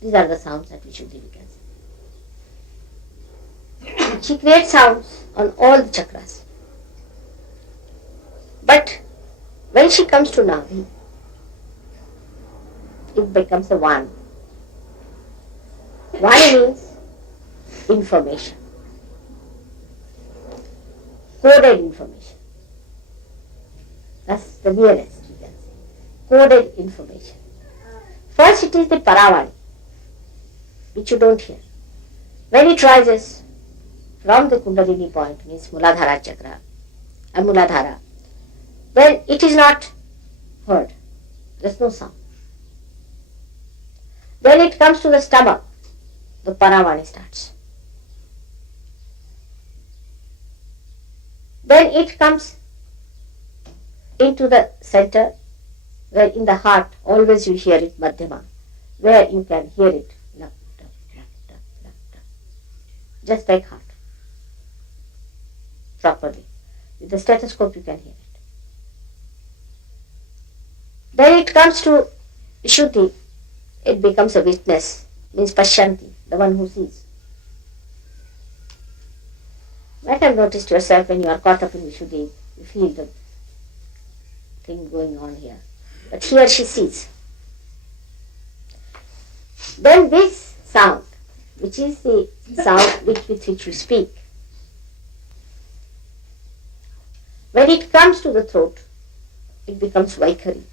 These are the sounds that Vishuddhi we can say. She creates sounds on all the chakras. But when she comes to Navi, it becomes a Vani. Vani means information. Coded information. That's the nearest we can say. Coded information. First it is the Paravani, which you don't hear. When it rises, from the Kundalini point, means Muladhara chakra and Muladhara, then it is not heard. There is no sound. Then it comes to the stomach, the Paravani starts. Then it comes into the center, where in the heart always you hear it, Madhyama, where you can hear it, lap, tap, lap, tap, lap, tap, just like heart, properly. With the stethoscope you can hear it. Then it comes to Vishuddhi, it becomes a witness, means Pashyanti, the one who sees. You might have noticed yourself when you are caught up in Vishuddhi, you feel the thing going on here. But here she sees. Then this sound, which is the sound with which you speak, when it comes to the throat, it becomes Velachery,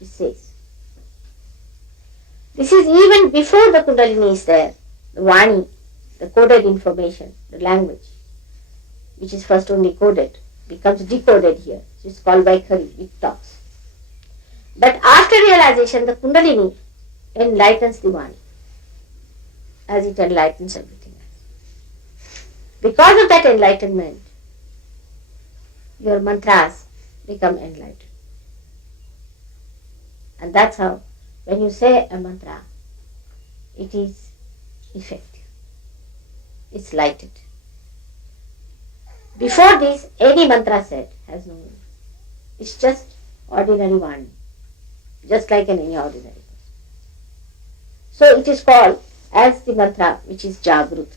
it says. This is even before the Kundalini is there, the Vani, the coded information, the language, which is first only coded, becomes decoded here. So it's called Velachery, it talks. But after realization, the Kundalini enlightens the Vani, as it enlightens everything else. Because of that enlightenment, your mantras become enlightened. And that's how, when you say a mantra, it is effective. It's lighted. Before this, any mantra said has no meaning. It's just ordinary Vani, just like any ordinary person. So it is called as the mantra which is Jagrut,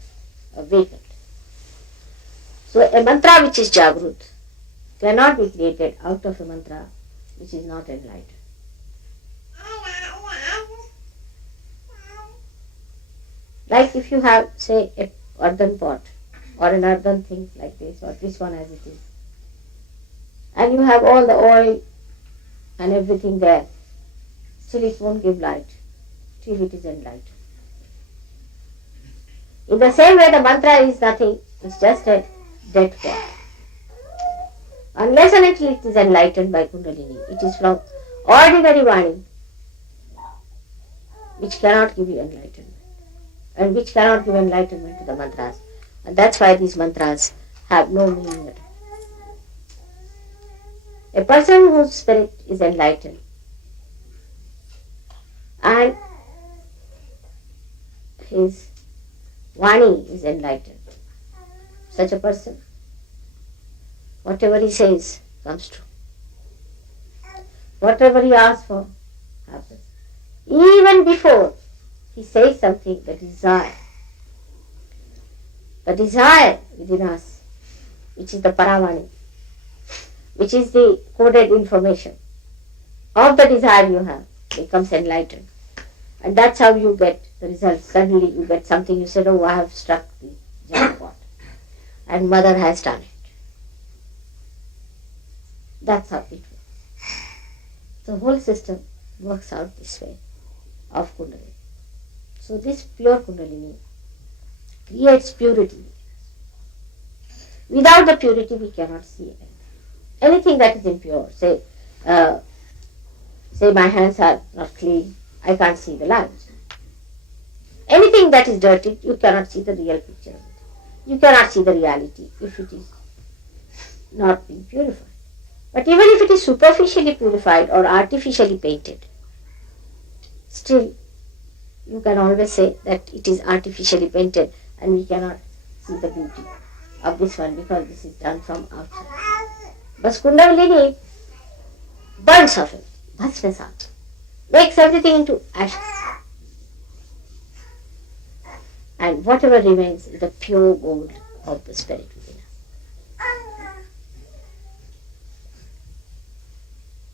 awakened. So a mantra which is Jagrut cannot be created out of a mantra which is not enlightened. Like if you have, say, a earthen pot or an earthen thing like this, or this one as it is, and you have all the oil and everything there, still it won't give light till it is enlightened. In the same way, the mantra is nothing, it's just a dead pot. Unless and until it is enlightened by Kundalini, it is from ordinary Vani, which cannot give you enlightenment, and which cannot give enlightenment to the mantras. And that's why these mantras have no meaning at all. A person whose spirit is enlightened and his Vani is enlightened, such a person, whatever he says comes true. Whatever he asks for happens. Even before he says something, the desire within us, which is the Paravani, which is the coded information of the desire you have, becomes enlightened. And that's how you get the result. Suddenly you get something, you said, oh, I have struck the jackpot. And mother has done it. That's how it works. The whole system works out this way of Kundalini. So this pure Kundalini creates purity. Without the purity we cannot see anything. Anything that is impure, say my hands are not clean, I can't see the lines. Anything that is dirty, you cannot see the real picture of it. You cannot see the reality if it is not being purified. But even if it is superficially purified or artificially painted, still you can always say that it is artificially painted and we cannot see the beauty of this one because this is done from outside. But Kundalini burns off it, bhasmas out, makes everything into ashes. And whatever remains is the pure gold of the spirit within us.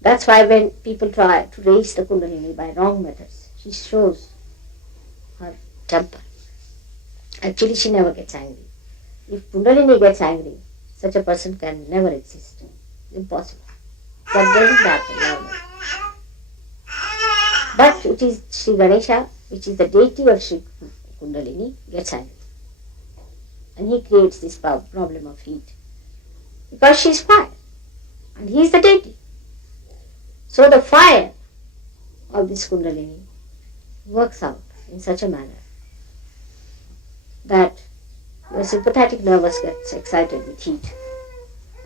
That's why when people try to raise the Kundalini by wrong methods, she shows her temper. Actually, she never gets angry. If Kundalini gets angry, such a person can never exist. Impossible. That doesn't happen normally. But it is Sri Ganesha, which is the deity of Sri Kundalini, gets angry. And he creates this problem of heat. Because she is fire. And he is the deity. So the fire of this Kundalini works out in such a manner that your sympathetic nervous gets excited with heat.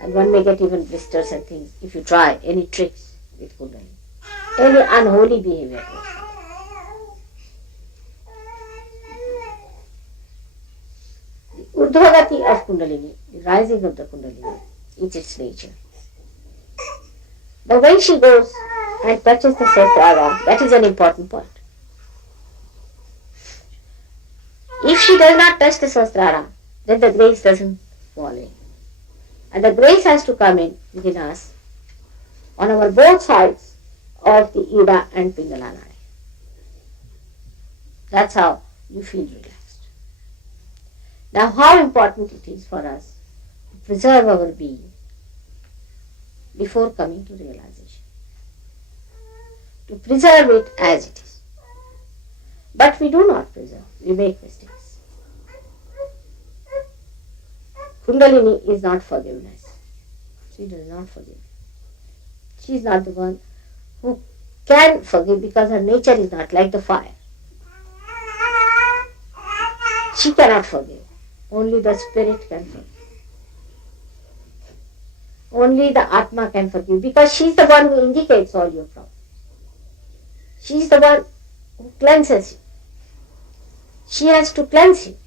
And one may get even blisters and things if you try any tricks with Kundalini. Any unholy behavior. The Urdhvagati of Kundalini, the rising of the Kundalini, is its nature. But when she goes and touches the Sahasrara, that is an important point. If she does not touch the Sahasrara, then the grace doesn't fall in. And the grace has to come in within us on our both sides of the Ida and Pingala nadi. That's how you feel relaxed. Now, how important it is for us to preserve our being before coming to realization. To preserve it as it is. But we do not preserve, we make mistakes. Kundalini is not forgiveness. She does not forgive. She is not the one who can forgive because her nature is not like the fire. She cannot forgive. Only the spirit can forgive. Only the Atma can forgive because she is the one who indicates all your problems. She is the one who cleanses you. She has to cleanse you.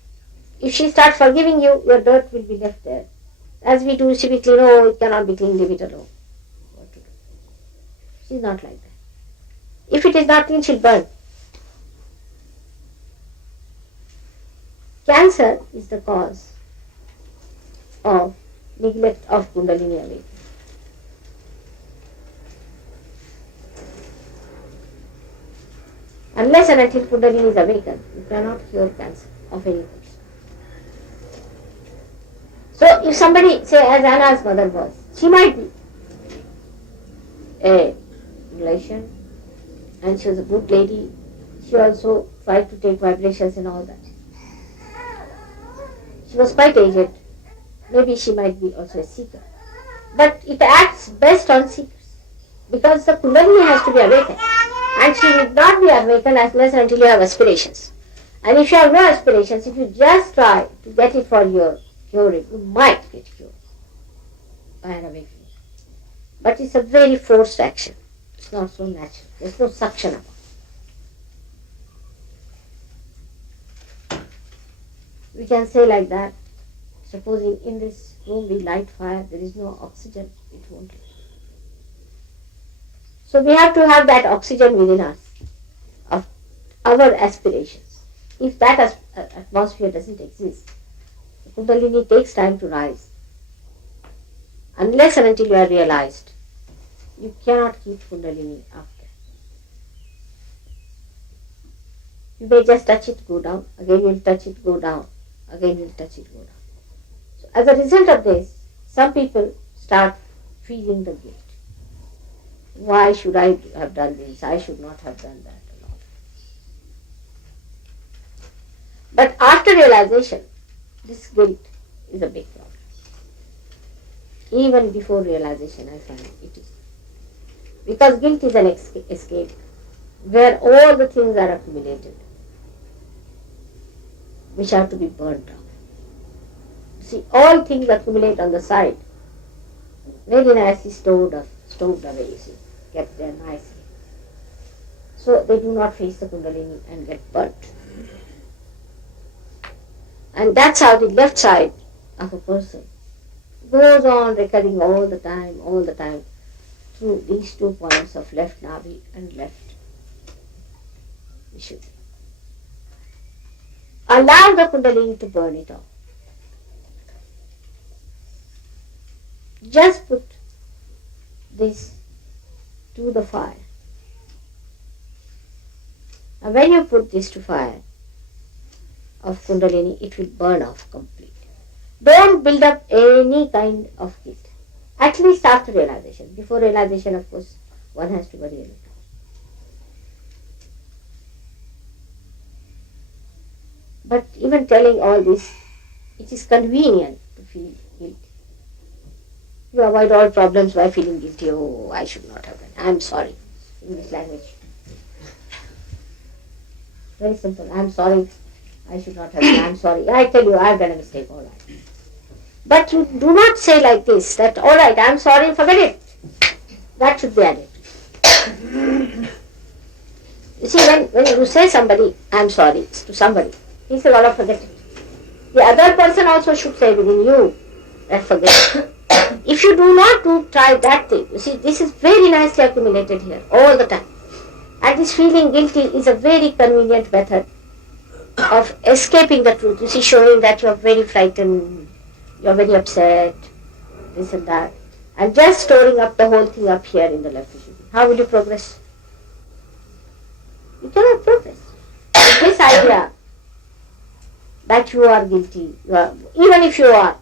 If she starts forgiving you, your dirt will be left there. As we do civically, no, it cannot be clean, leave it alone. What to do? She is not like that. If it is not clean, she'll burn. Cancer is the cause of neglect of Kundalini awakening. Unless and until Kundalini is awakened, you cannot cure cancer of any kind. So if somebody, say as Anna's mother was, she might be a relation and she was a good lady. She also tried to take vibrations and all that. She was quite aged. Maybe she might be also a seeker. But it acts best on seekers because the Kundalini has to be awakened. And she will not be awakened unless and until you have aspirations. And if you have no aspirations, if you just try to get it for your curing, you might get cured by an awakening. But it's a very forced action. It's not so natural. There's no suction about it. We can say like that, supposing in this room we light fire, there is no oxygen, it won't light. So we have to have that oxygen within us, of our aspirations. If that atmosphere doesn't exist, the Kundalini takes time to rise. Unless and until you are realized, you cannot keep Kundalini up there. You may just touch it, go down, again you will touch it, go down, again you will touch it, go down. So as a result of this, some people start feeling the guilt. Why should I have done this? I should not have done that. And all. But after realization, this guilt is a big problem. Even before realization, I find it is. Because guilt is an escape where all the things are accumulated, which have to be burnt off. See, all things accumulate on the side, very nicely stowed away, you see, kept there nicely. So they do not face the Kundalini and get burnt. And that's how the left side of a person goes on recurring all the time, through these 2 points of left navi and left Vishuddhi. Allow the Kundalini to burn it off. Just put this to the fire. And when you put this to fire of Kundalini, it will burn off completely. Don't build up any kind of guilt. At least after realization. Before realization, of course, one has to worry a little. But even telling all this, it is convenient to feel guilty. You avoid all problems by feeling guilty. Oh, I should not have done. I am sorry. English language. Very simple. I am sorry. I should not have done. I am sorry. I tell you, I have done a mistake. All right. But you do not say like this, that all right, I am sorry, forget it. That should be added. You see, when you say somebody, I am sorry, to somebody, he says, all right, forget it. The other person also should say within you, that forget it. If you do not try that thing, you see, this is very nicely accumulated here, all the time. And this feeling guilty is a very convenient method of escaping the truth. You see, showing that you are very frightened, you are very upset, this and that. And just storing up the whole thing up here in the left issue. How will you progress? You cannot progress. With this idea that you are guilty, even if you are,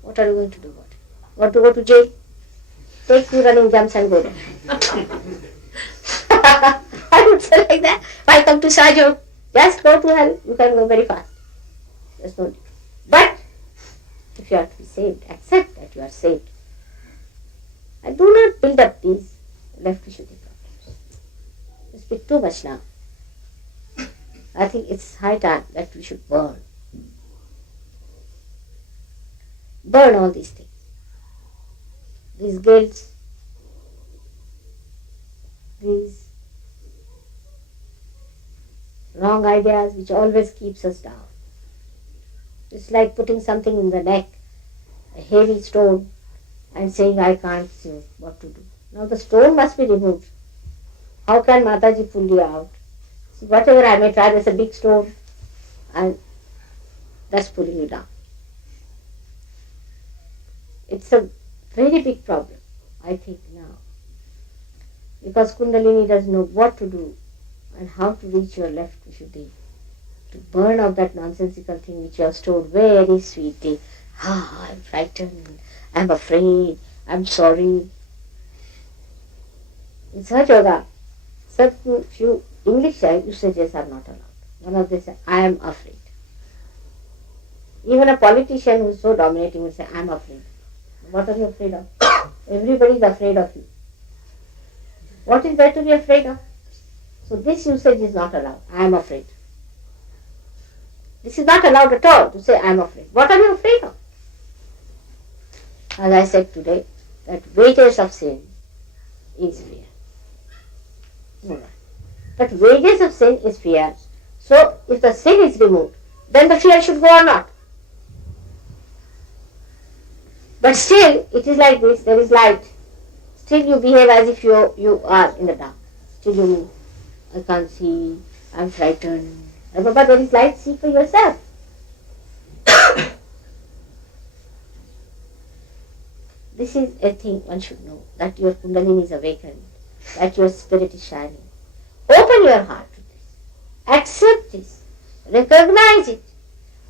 what are you going to do about it? Want to go to jail? Take 2 running jumps and go there. I would say like that. Welcome to Sajo. Just go to hell. You can go very fast. There's no need. But if you are to be saved, accept that you are saved. And do not build up these left issue problems. It's a bit too much now. I think it's high time that we should burn. Burn all these things. These guilts, these wrong ideas which always keeps us down. It's like putting something in the neck, a heavy stone, and saying, I can't see what to do. Now the stone must be removed. How can Mataji pull you out? See, whatever I may try, there's a big stone and that's pulling you down. It's a very big problem, I think, now. Because Kundalini doesn't know what to do and how to reach your left Vishuddhi. To burn out that nonsensical thing which you have stored very sweetly. I'm frightened, I'm afraid, I'm sorry. In Sahaja Yoga, certain few English usages are not allowed. One of them says, I am afraid. Even a politician who is so dominating will say, I am afraid. What are you afraid of? Everybody is afraid of you. What is there to be afraid of? So this usage is not allowed. I am afraid. This is not allowed at all to say I am afraid. What are you afraid of? As I said today, that wages of sin is fear. Alright. But wages of sin is fear. So if the sin is removed, then the fear should go or not. But still, it is like this, there is light. Still you behave as if you are in the dark. Still you move. I can't see, I am frightened. But there is light, see for yourself. This is a thing one should know, that your Kundalini is awakened, that your spirit is shining. Open your heart to this. Accept this. Recognize it.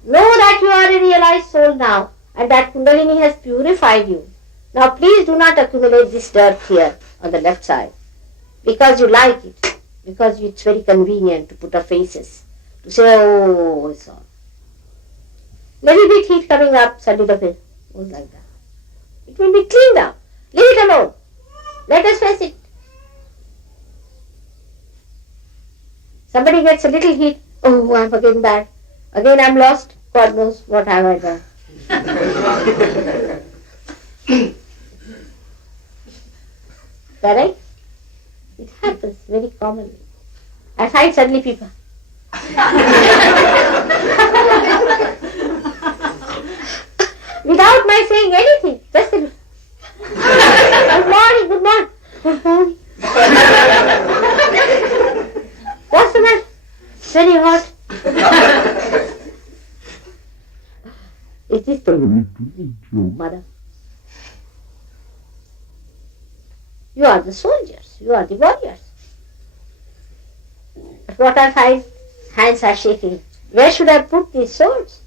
Know that you are a realized soul now and that Kundalini has purified you. Now please do not accumulate this dirt here on the left side because you like it, because it's very convenient to put our faces, to say, oh, it's all. Little bit heat coming up, suddenly the face goes like that. It will be cleaned up. Leave it alone. Let us face it. Somebody gets a little heat, oh, I'm again bad. Again I'm lost. God knows what have I done. Correct? It happens very commonly. I find suddenly people. Without my saying anything, just a little. Good morning, good morning, good morning. What's the matter? It's very hot. It is true, mother. You are the soldiers, you are the warriors. But what I find, hands are shaking. Where should I put these swords?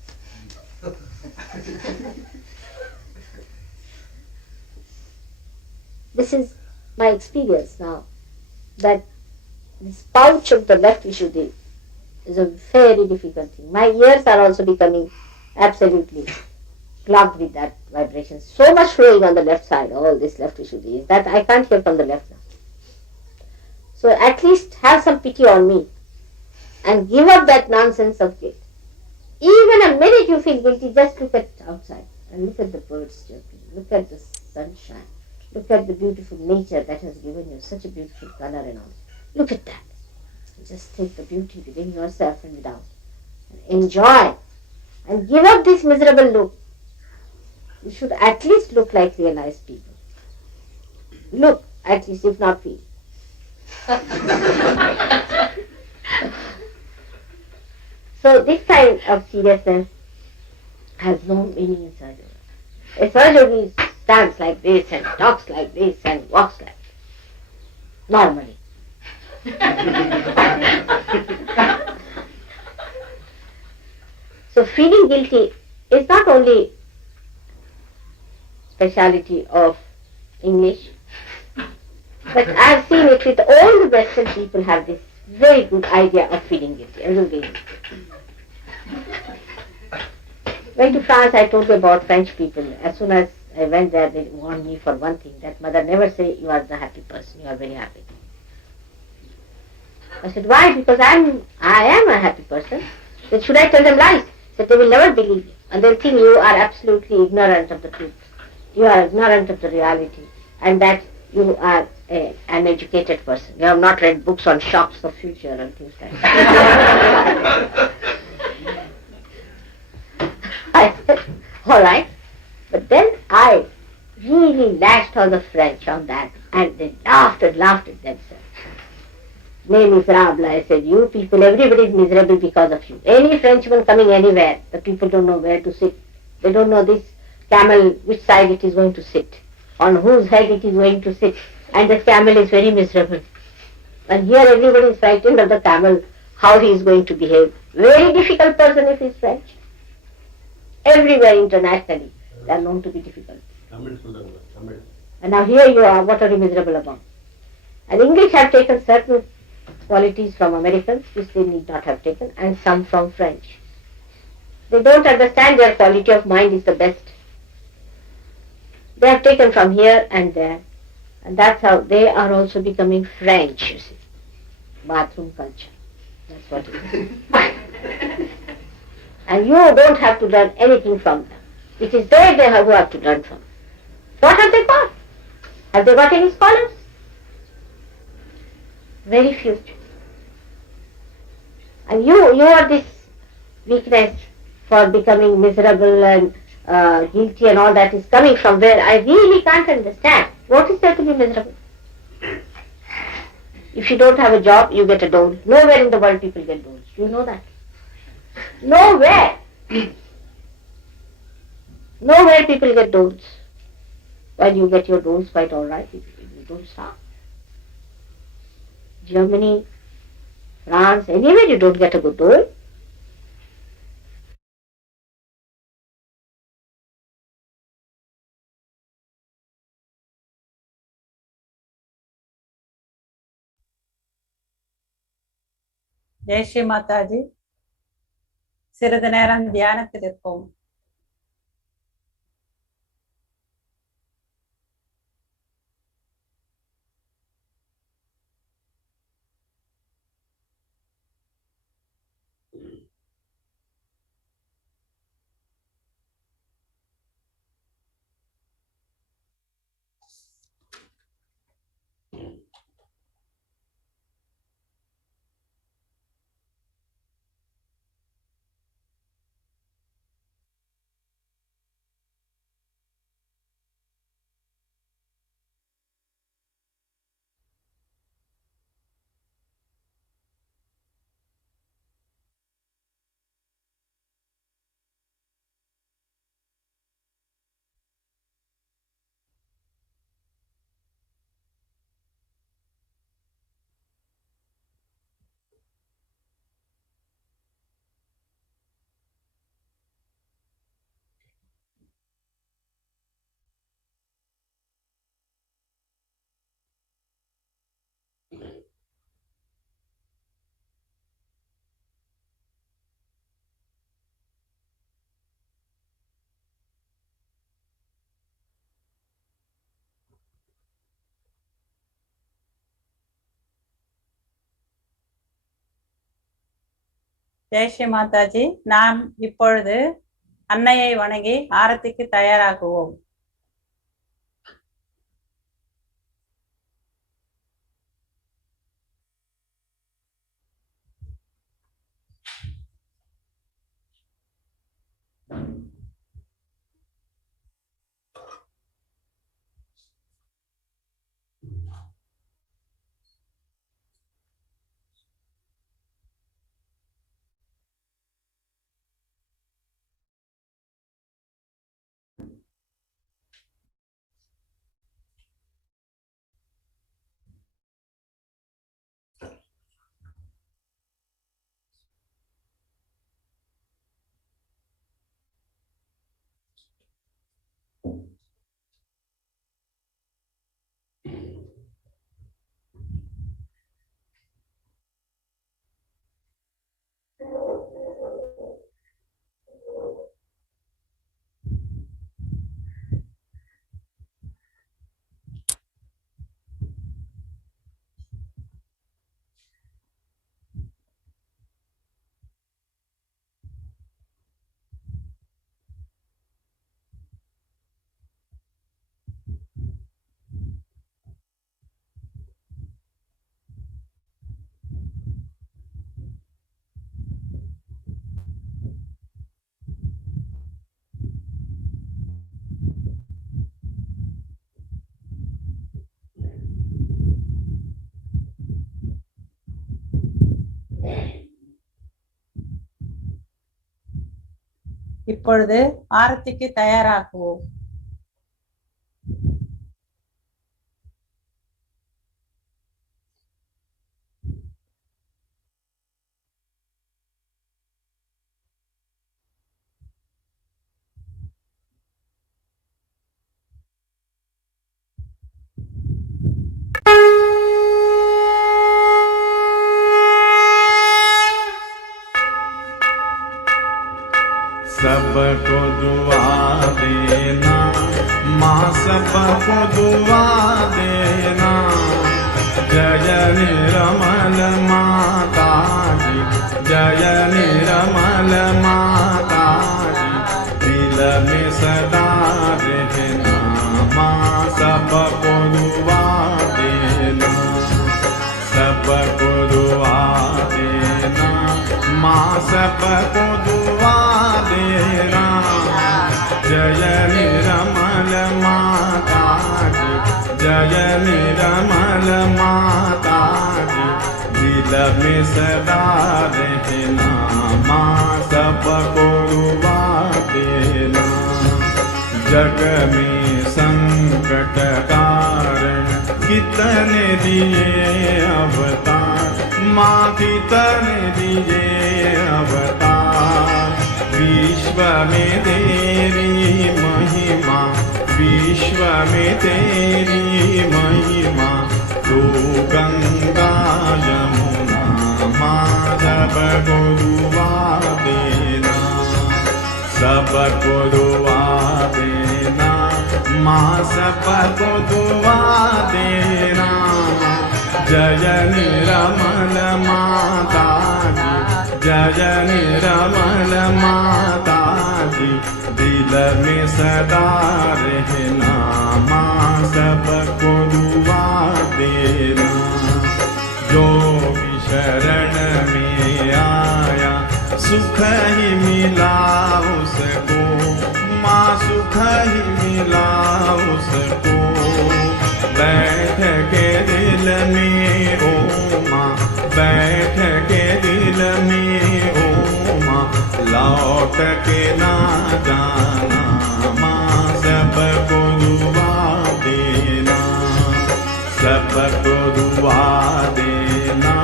This is my experience now, that this pouch of the left Vishuddhi is a very difficult thing. My ears are also becoming absolutely clogged with that vibration. So much flowing on the left side, all this left Vishuddhi is that I can't hear from the left now. So at least have some pity on me and give up that nonsense of guilt. Even a minute you feel guilty, just look at outside and look at the birds chirping, look at the sunshine, look at the beautiful nature that has given you such a beautiful color and all. Look at that. Just take the beauty within yourself and without. And enjoy. And give up this miserable look. You should at least look like realized people. Look, at least, if not feel. So this kind of seriousness has no meaning in Sahaja Yoga. A Sahaja Yogi stands like this and talks like this and walks like this. Normally. So feeling guilty is not only speciality of English, but I have seen it with all the Western people have this very good idea of feeling guilty. Everybody. Went to France, I told you about French people. As soon as I went there, they warned me for one thing, that mother never say you are the happy person, you are very happy. I said, why? Because I am a happy person. Then should I tell them lies? Said they will never believe you. And they'll think you are absolutely ignorant of the truth. You are ignorant of the reality. And that you are an educated person. You have not read books on shocks of future and things like that. I said, all right. But then I really lashed all the French on that. And they laughed at themselves. Mais miserable, I said, you people, everybody is miserable because of you. Any Frenchman coming anywhere, the people don't know where to sit. They don't know this camel, which side it is going to sit, on whose head it is going to sit. And the camel is very miserable. And here everybody is frightened of the camel, how he is going to behave. Very difficult person if he is French. Everywhere internationally, they are known to be difficult. And now here you are, what are you miserable about? And English have taken certain qualities from Americans, which they need not have taken, and some from French. They don't understand their quality of mind is the best. They have taken from here and there, and that's how they are also becoming French, you see. Bathroom culture. That's what it is. And you don't have to learn anything from them. It is they who have to learn from. What have they got? Have they got any scholars? Very few. And you are this weakness for becoming miserable and guilty and all that is coming from where I really can't understand. What is there to be miserable? If you don't have a job, you get a dole. Nowhere in the world people get doles. Do you know that? Nowhere. Nowhere people get doles. While you get your doles quite all right, you don't starve. Germany, France, anywhere you don't get a good dole. Jai Sri Mataji. சிறிது நேரம் தியானத்தில் இருப்போம். ஜெய் ஸ்ரீ மாதாஜி. நாம் இப்பொழுது அன்னையை வணங்கி ஆரத்திக்கு தயாராகுவோம். இப்பொழுது ஆரத்திக்கு தயாராகுவோம். सबको दुआ देना माँ, सबको दुआ देना। जय निर्मल माता जी, जय निर्मल माता जी, दिल में सदा रहना माँ, सबको दुआ देना, सबको दुआ देना माँ, सबको दुआ देना। जय निर्मल माता जी, जय निर्मल माता जी, दिल में सदा रहना माँ, सबको दुआ देना। जग में संकट कारण कितने दिए अवतार माँ, कितने दिए अवतार। विश्व में तेरी महिमा, विश्व में तेरी महिमा। तू गंगा यमुना माँ, सबको दुआ देना, सबको दुआ देना माँ, सबको दुआ देना। जय निर्मल माता जी, जय निर्मल माता जी, दिल में सदा रहना माँ, सबको दुआ देना। जो भी शरण में आया सुख ही मिला उसको माँ, सुख ही मिला उसको। बैठ के दिल में ओ माँ, बैठ के दिल में ओ माँ, लौट के ना जाना माँ, सबको दुआ देना, सबको दुआ देना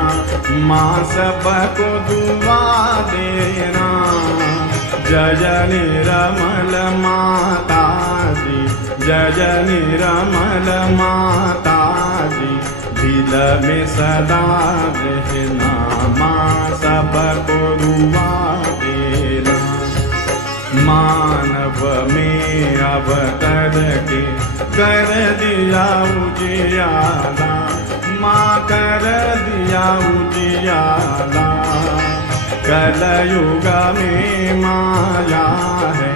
माँ, सबको दुआ देना। जय निर्मल माता जी, जय निर्मल माता जी, दिल में सदा रहना माँ, सबको दुआ देना। मानव में अवतर के कर दिया उजियाला माँ, कर दिया उजियाला। कलयुग में माया है,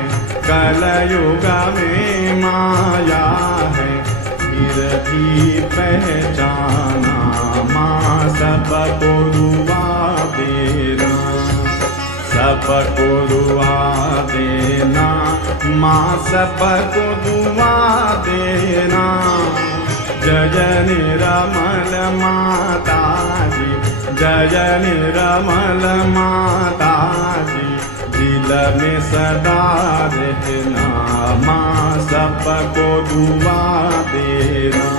कलयुग में माया है, फिर भी पहचाना माँ सबको दुआ देना, सबको दुआ देना, माँ सबको दुआ देना। जय निरमल माता जी, जय निरमल माता जी, दिल में सदा रहना, माँ सबको दुआ देना।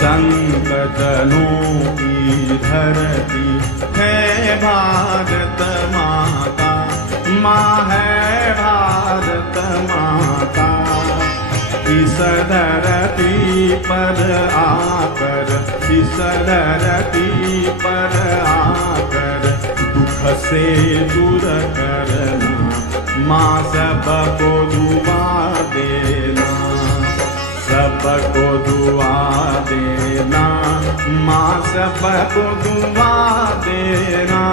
संकटनों की धरती है भारत माता, माँ है भारत माता। इस धरती पर आकर, इस धरती पर आकर दुख से दूर करना, माँ सबको दुआ देना, सबको दुआ देना, माँ सबको दुआ देना।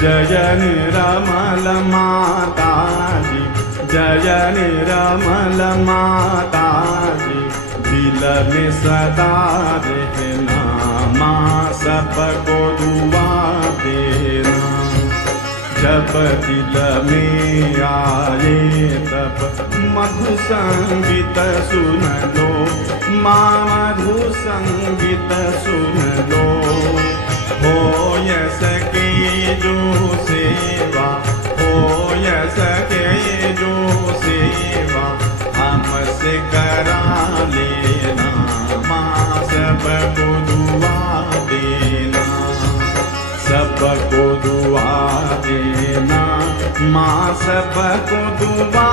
जय निरमल माता जी, जय निरमल माता जी, दिल में सदा रहना, माँ सबको दुआ देना। जब दिल में आए तब मधु संगीत सुन लो, माँ मधु संगीत सुन लो। हो सके जो सेवा, हो सके जो सेवा, हमसे करा लेना, माँ सबको दुआ देना, सबको दुआ देना, माँ सबको दुआ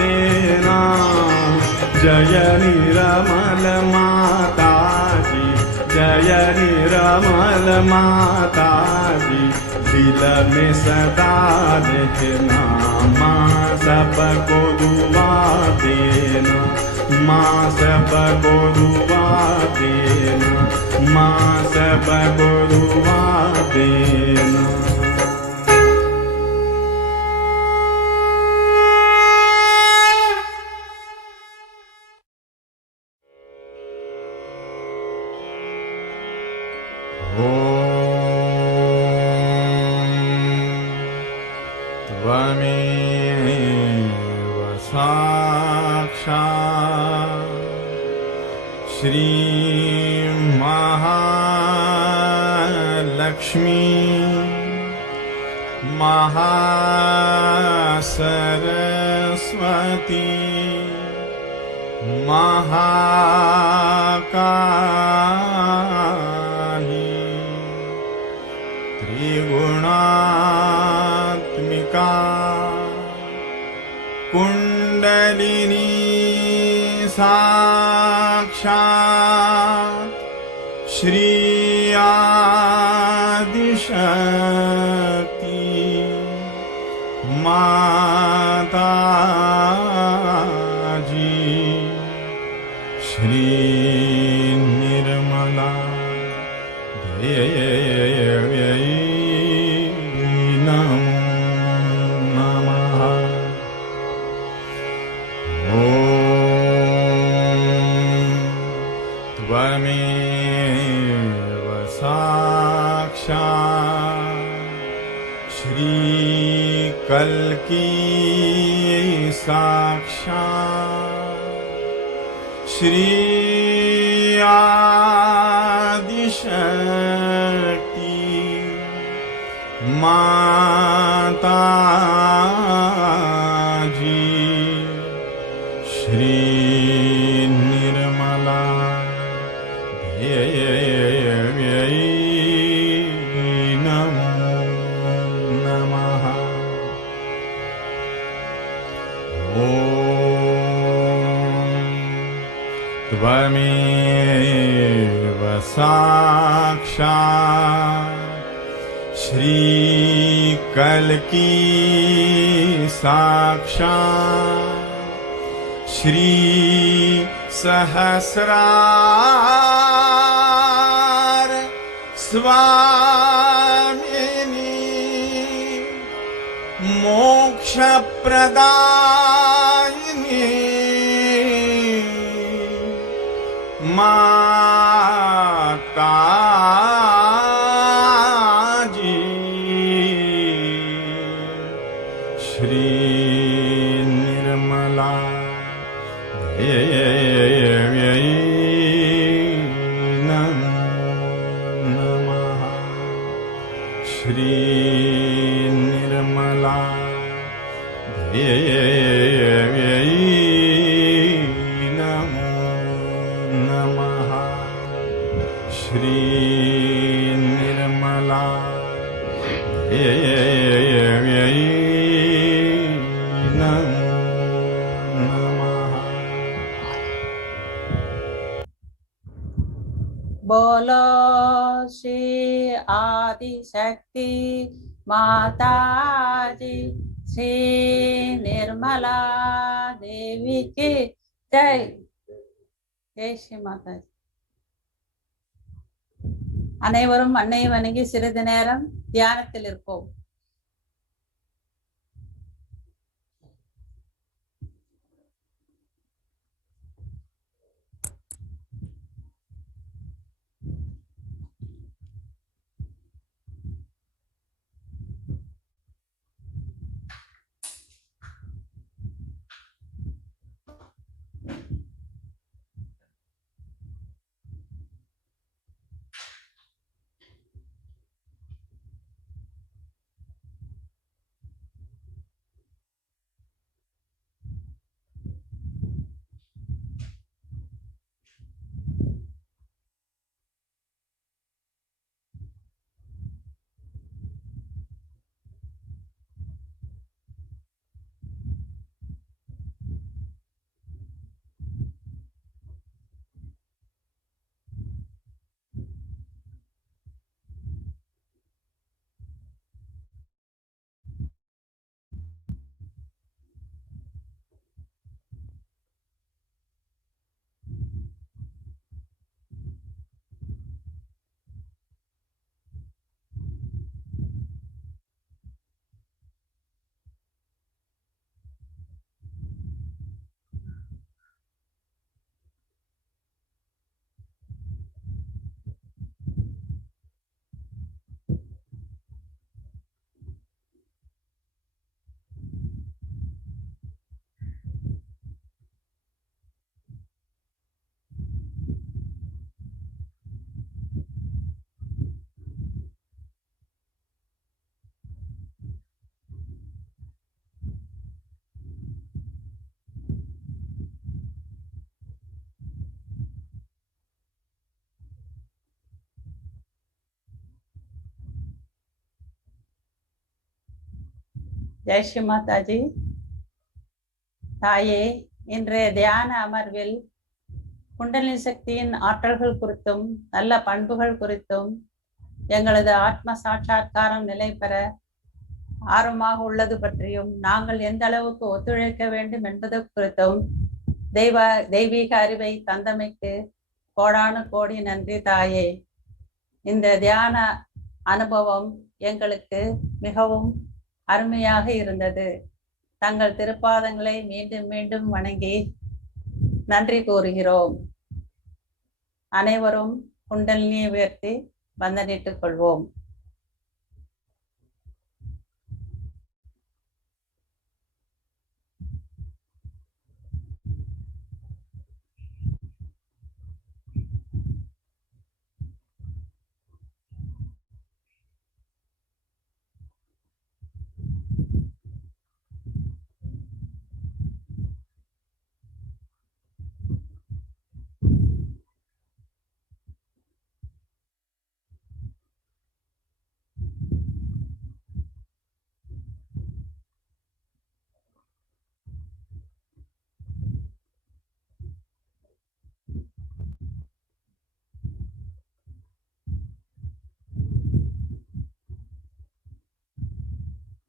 देना। जय निरमल माता जी, जय निरमल माता जी, दिल में सदा रहना, माँ सबको दुआ देना, माँ सबको दुआ देना, माँ सबको दुआ देना। त्वमेव साक्षात् श्री महालक्ष्मी महासरस्वती महाकाली त्रिगुणात्मिका कुंडलिनी साक्षात् श्री आदिशक्ति माता जी श्री निर्मला देवी नमो नमः। त्वमेव साक्षात् श्री कल्की साक्षात् श्री आदिशक्ति माता जी श्री निर्मला देवी नमो नमः। त्वमेव साक्षात् श्री कल्की साक्षात् श्री सहस्रार स्वामिनी मोक्षप्रदायिनी माताजी श्री निर्मला देव्यै नमो नमः। श्री निर्मला देव्यै नमो नमः। श्री निर्मला देव्यै नमो नमः। बोलो श्री आदि शक्ति माता जी श्री निर्मला देवी की जय। जय श्री माता जी। அனைவரும் அன்னையை வணங்கி சிறிது நேரம் தியானத்தில் இருப்போம். ஜெய் ஸ்ரீ மாதாஜி. தாயே, இன்றைய தியான அமர்வில் குண்டலினி சக்தியின் ஆற்றல்கள் குறித்தும் நல்ல பண்புகள் குறித்தும் எங்களது ஆத்ம சாட்சா்காரம் நிலை பெற ஆர்வமாக உள்ளது பற்றியும் நாங்கள் எந்த அளவுக்கு ஒத்துழைக்க வேண்டும் என்பது குறித்தும் தெய்வீக அறிவை தந்தமைக்கு கோடானு கோடி நன்றி தாயே. இந்த தியான அனுபவம் எங்களுக்கு மிகவும் அருமையாக இருந்தது. தங்கள் திருப்பாதங்களை மீண்டும் மீண்டும் வணங்கி நன்றி கூறுகிறோம். அனைவரும் குண்டலினியை உயர்த்தி வந்தனிட்டுக் கொள்வோம்.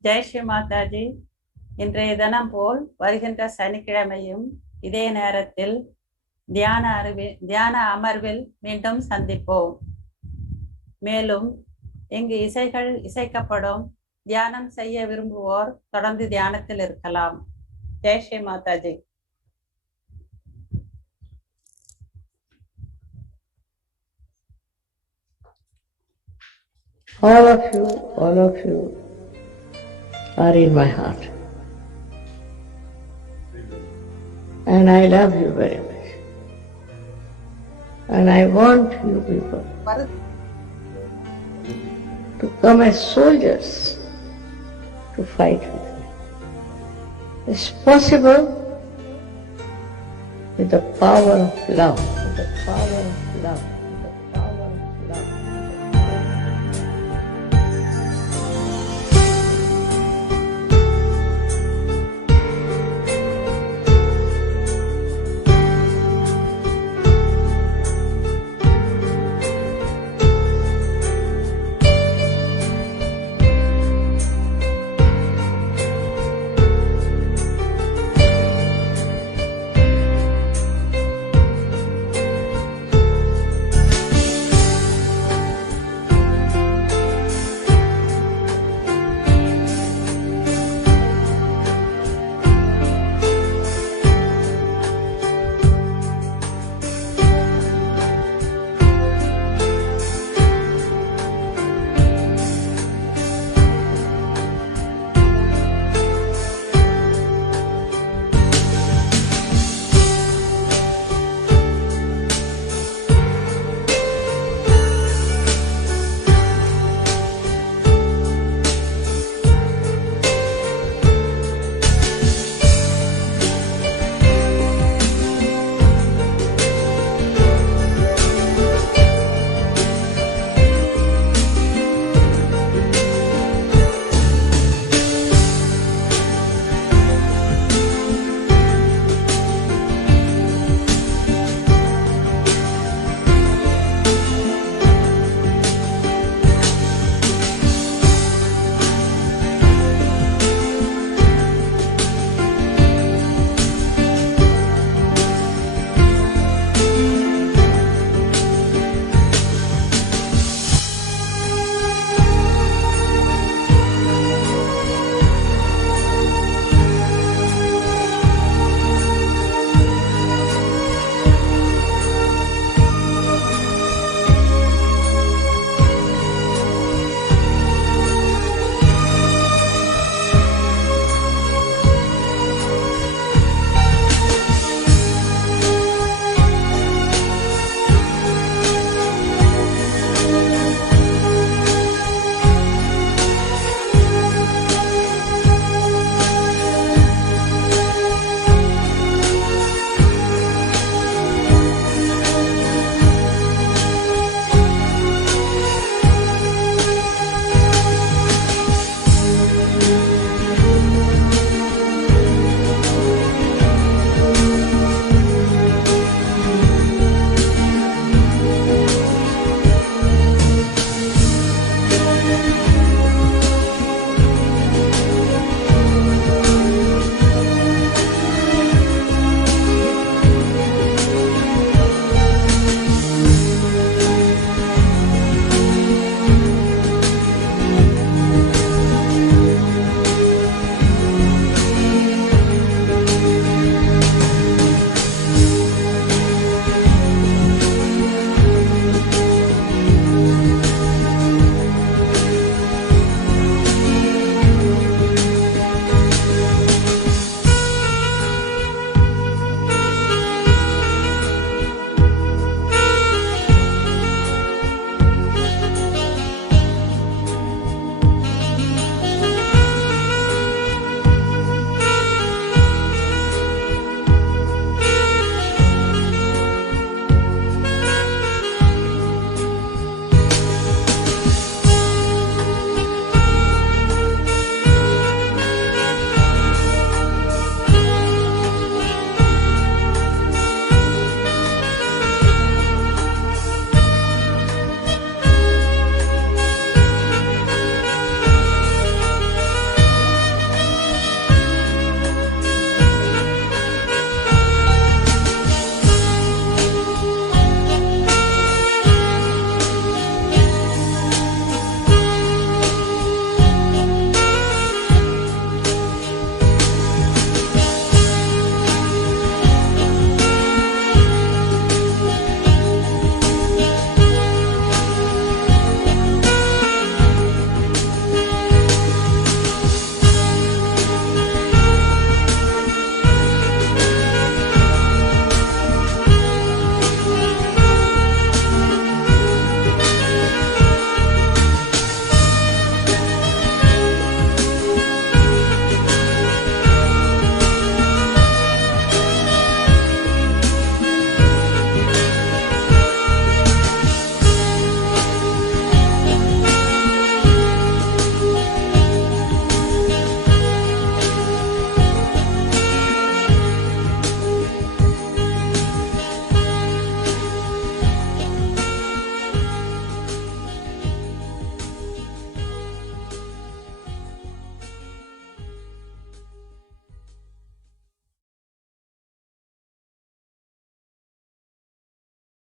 ஜெய் ஸ்ரீ மாதாஜி. இன்றைய தினம் போல் வருகின்ற சனிக்கிழமையும் இதே நேரத்தில் தியான அமர்வில் மீண்டும் சந்திப்போம். மேலும் இங்கு இசைகள் இசைக்கப்படும், தியானம் செய்ய விரும்புவோர் தொடர்ந்து தியானத்தில் இருக்கலாம். Jai Sri Mataji. All of you are in my heart. And I love you very much. And I want you people to come as soldiers to fight with me. It's possible with the power of love, with the power of love.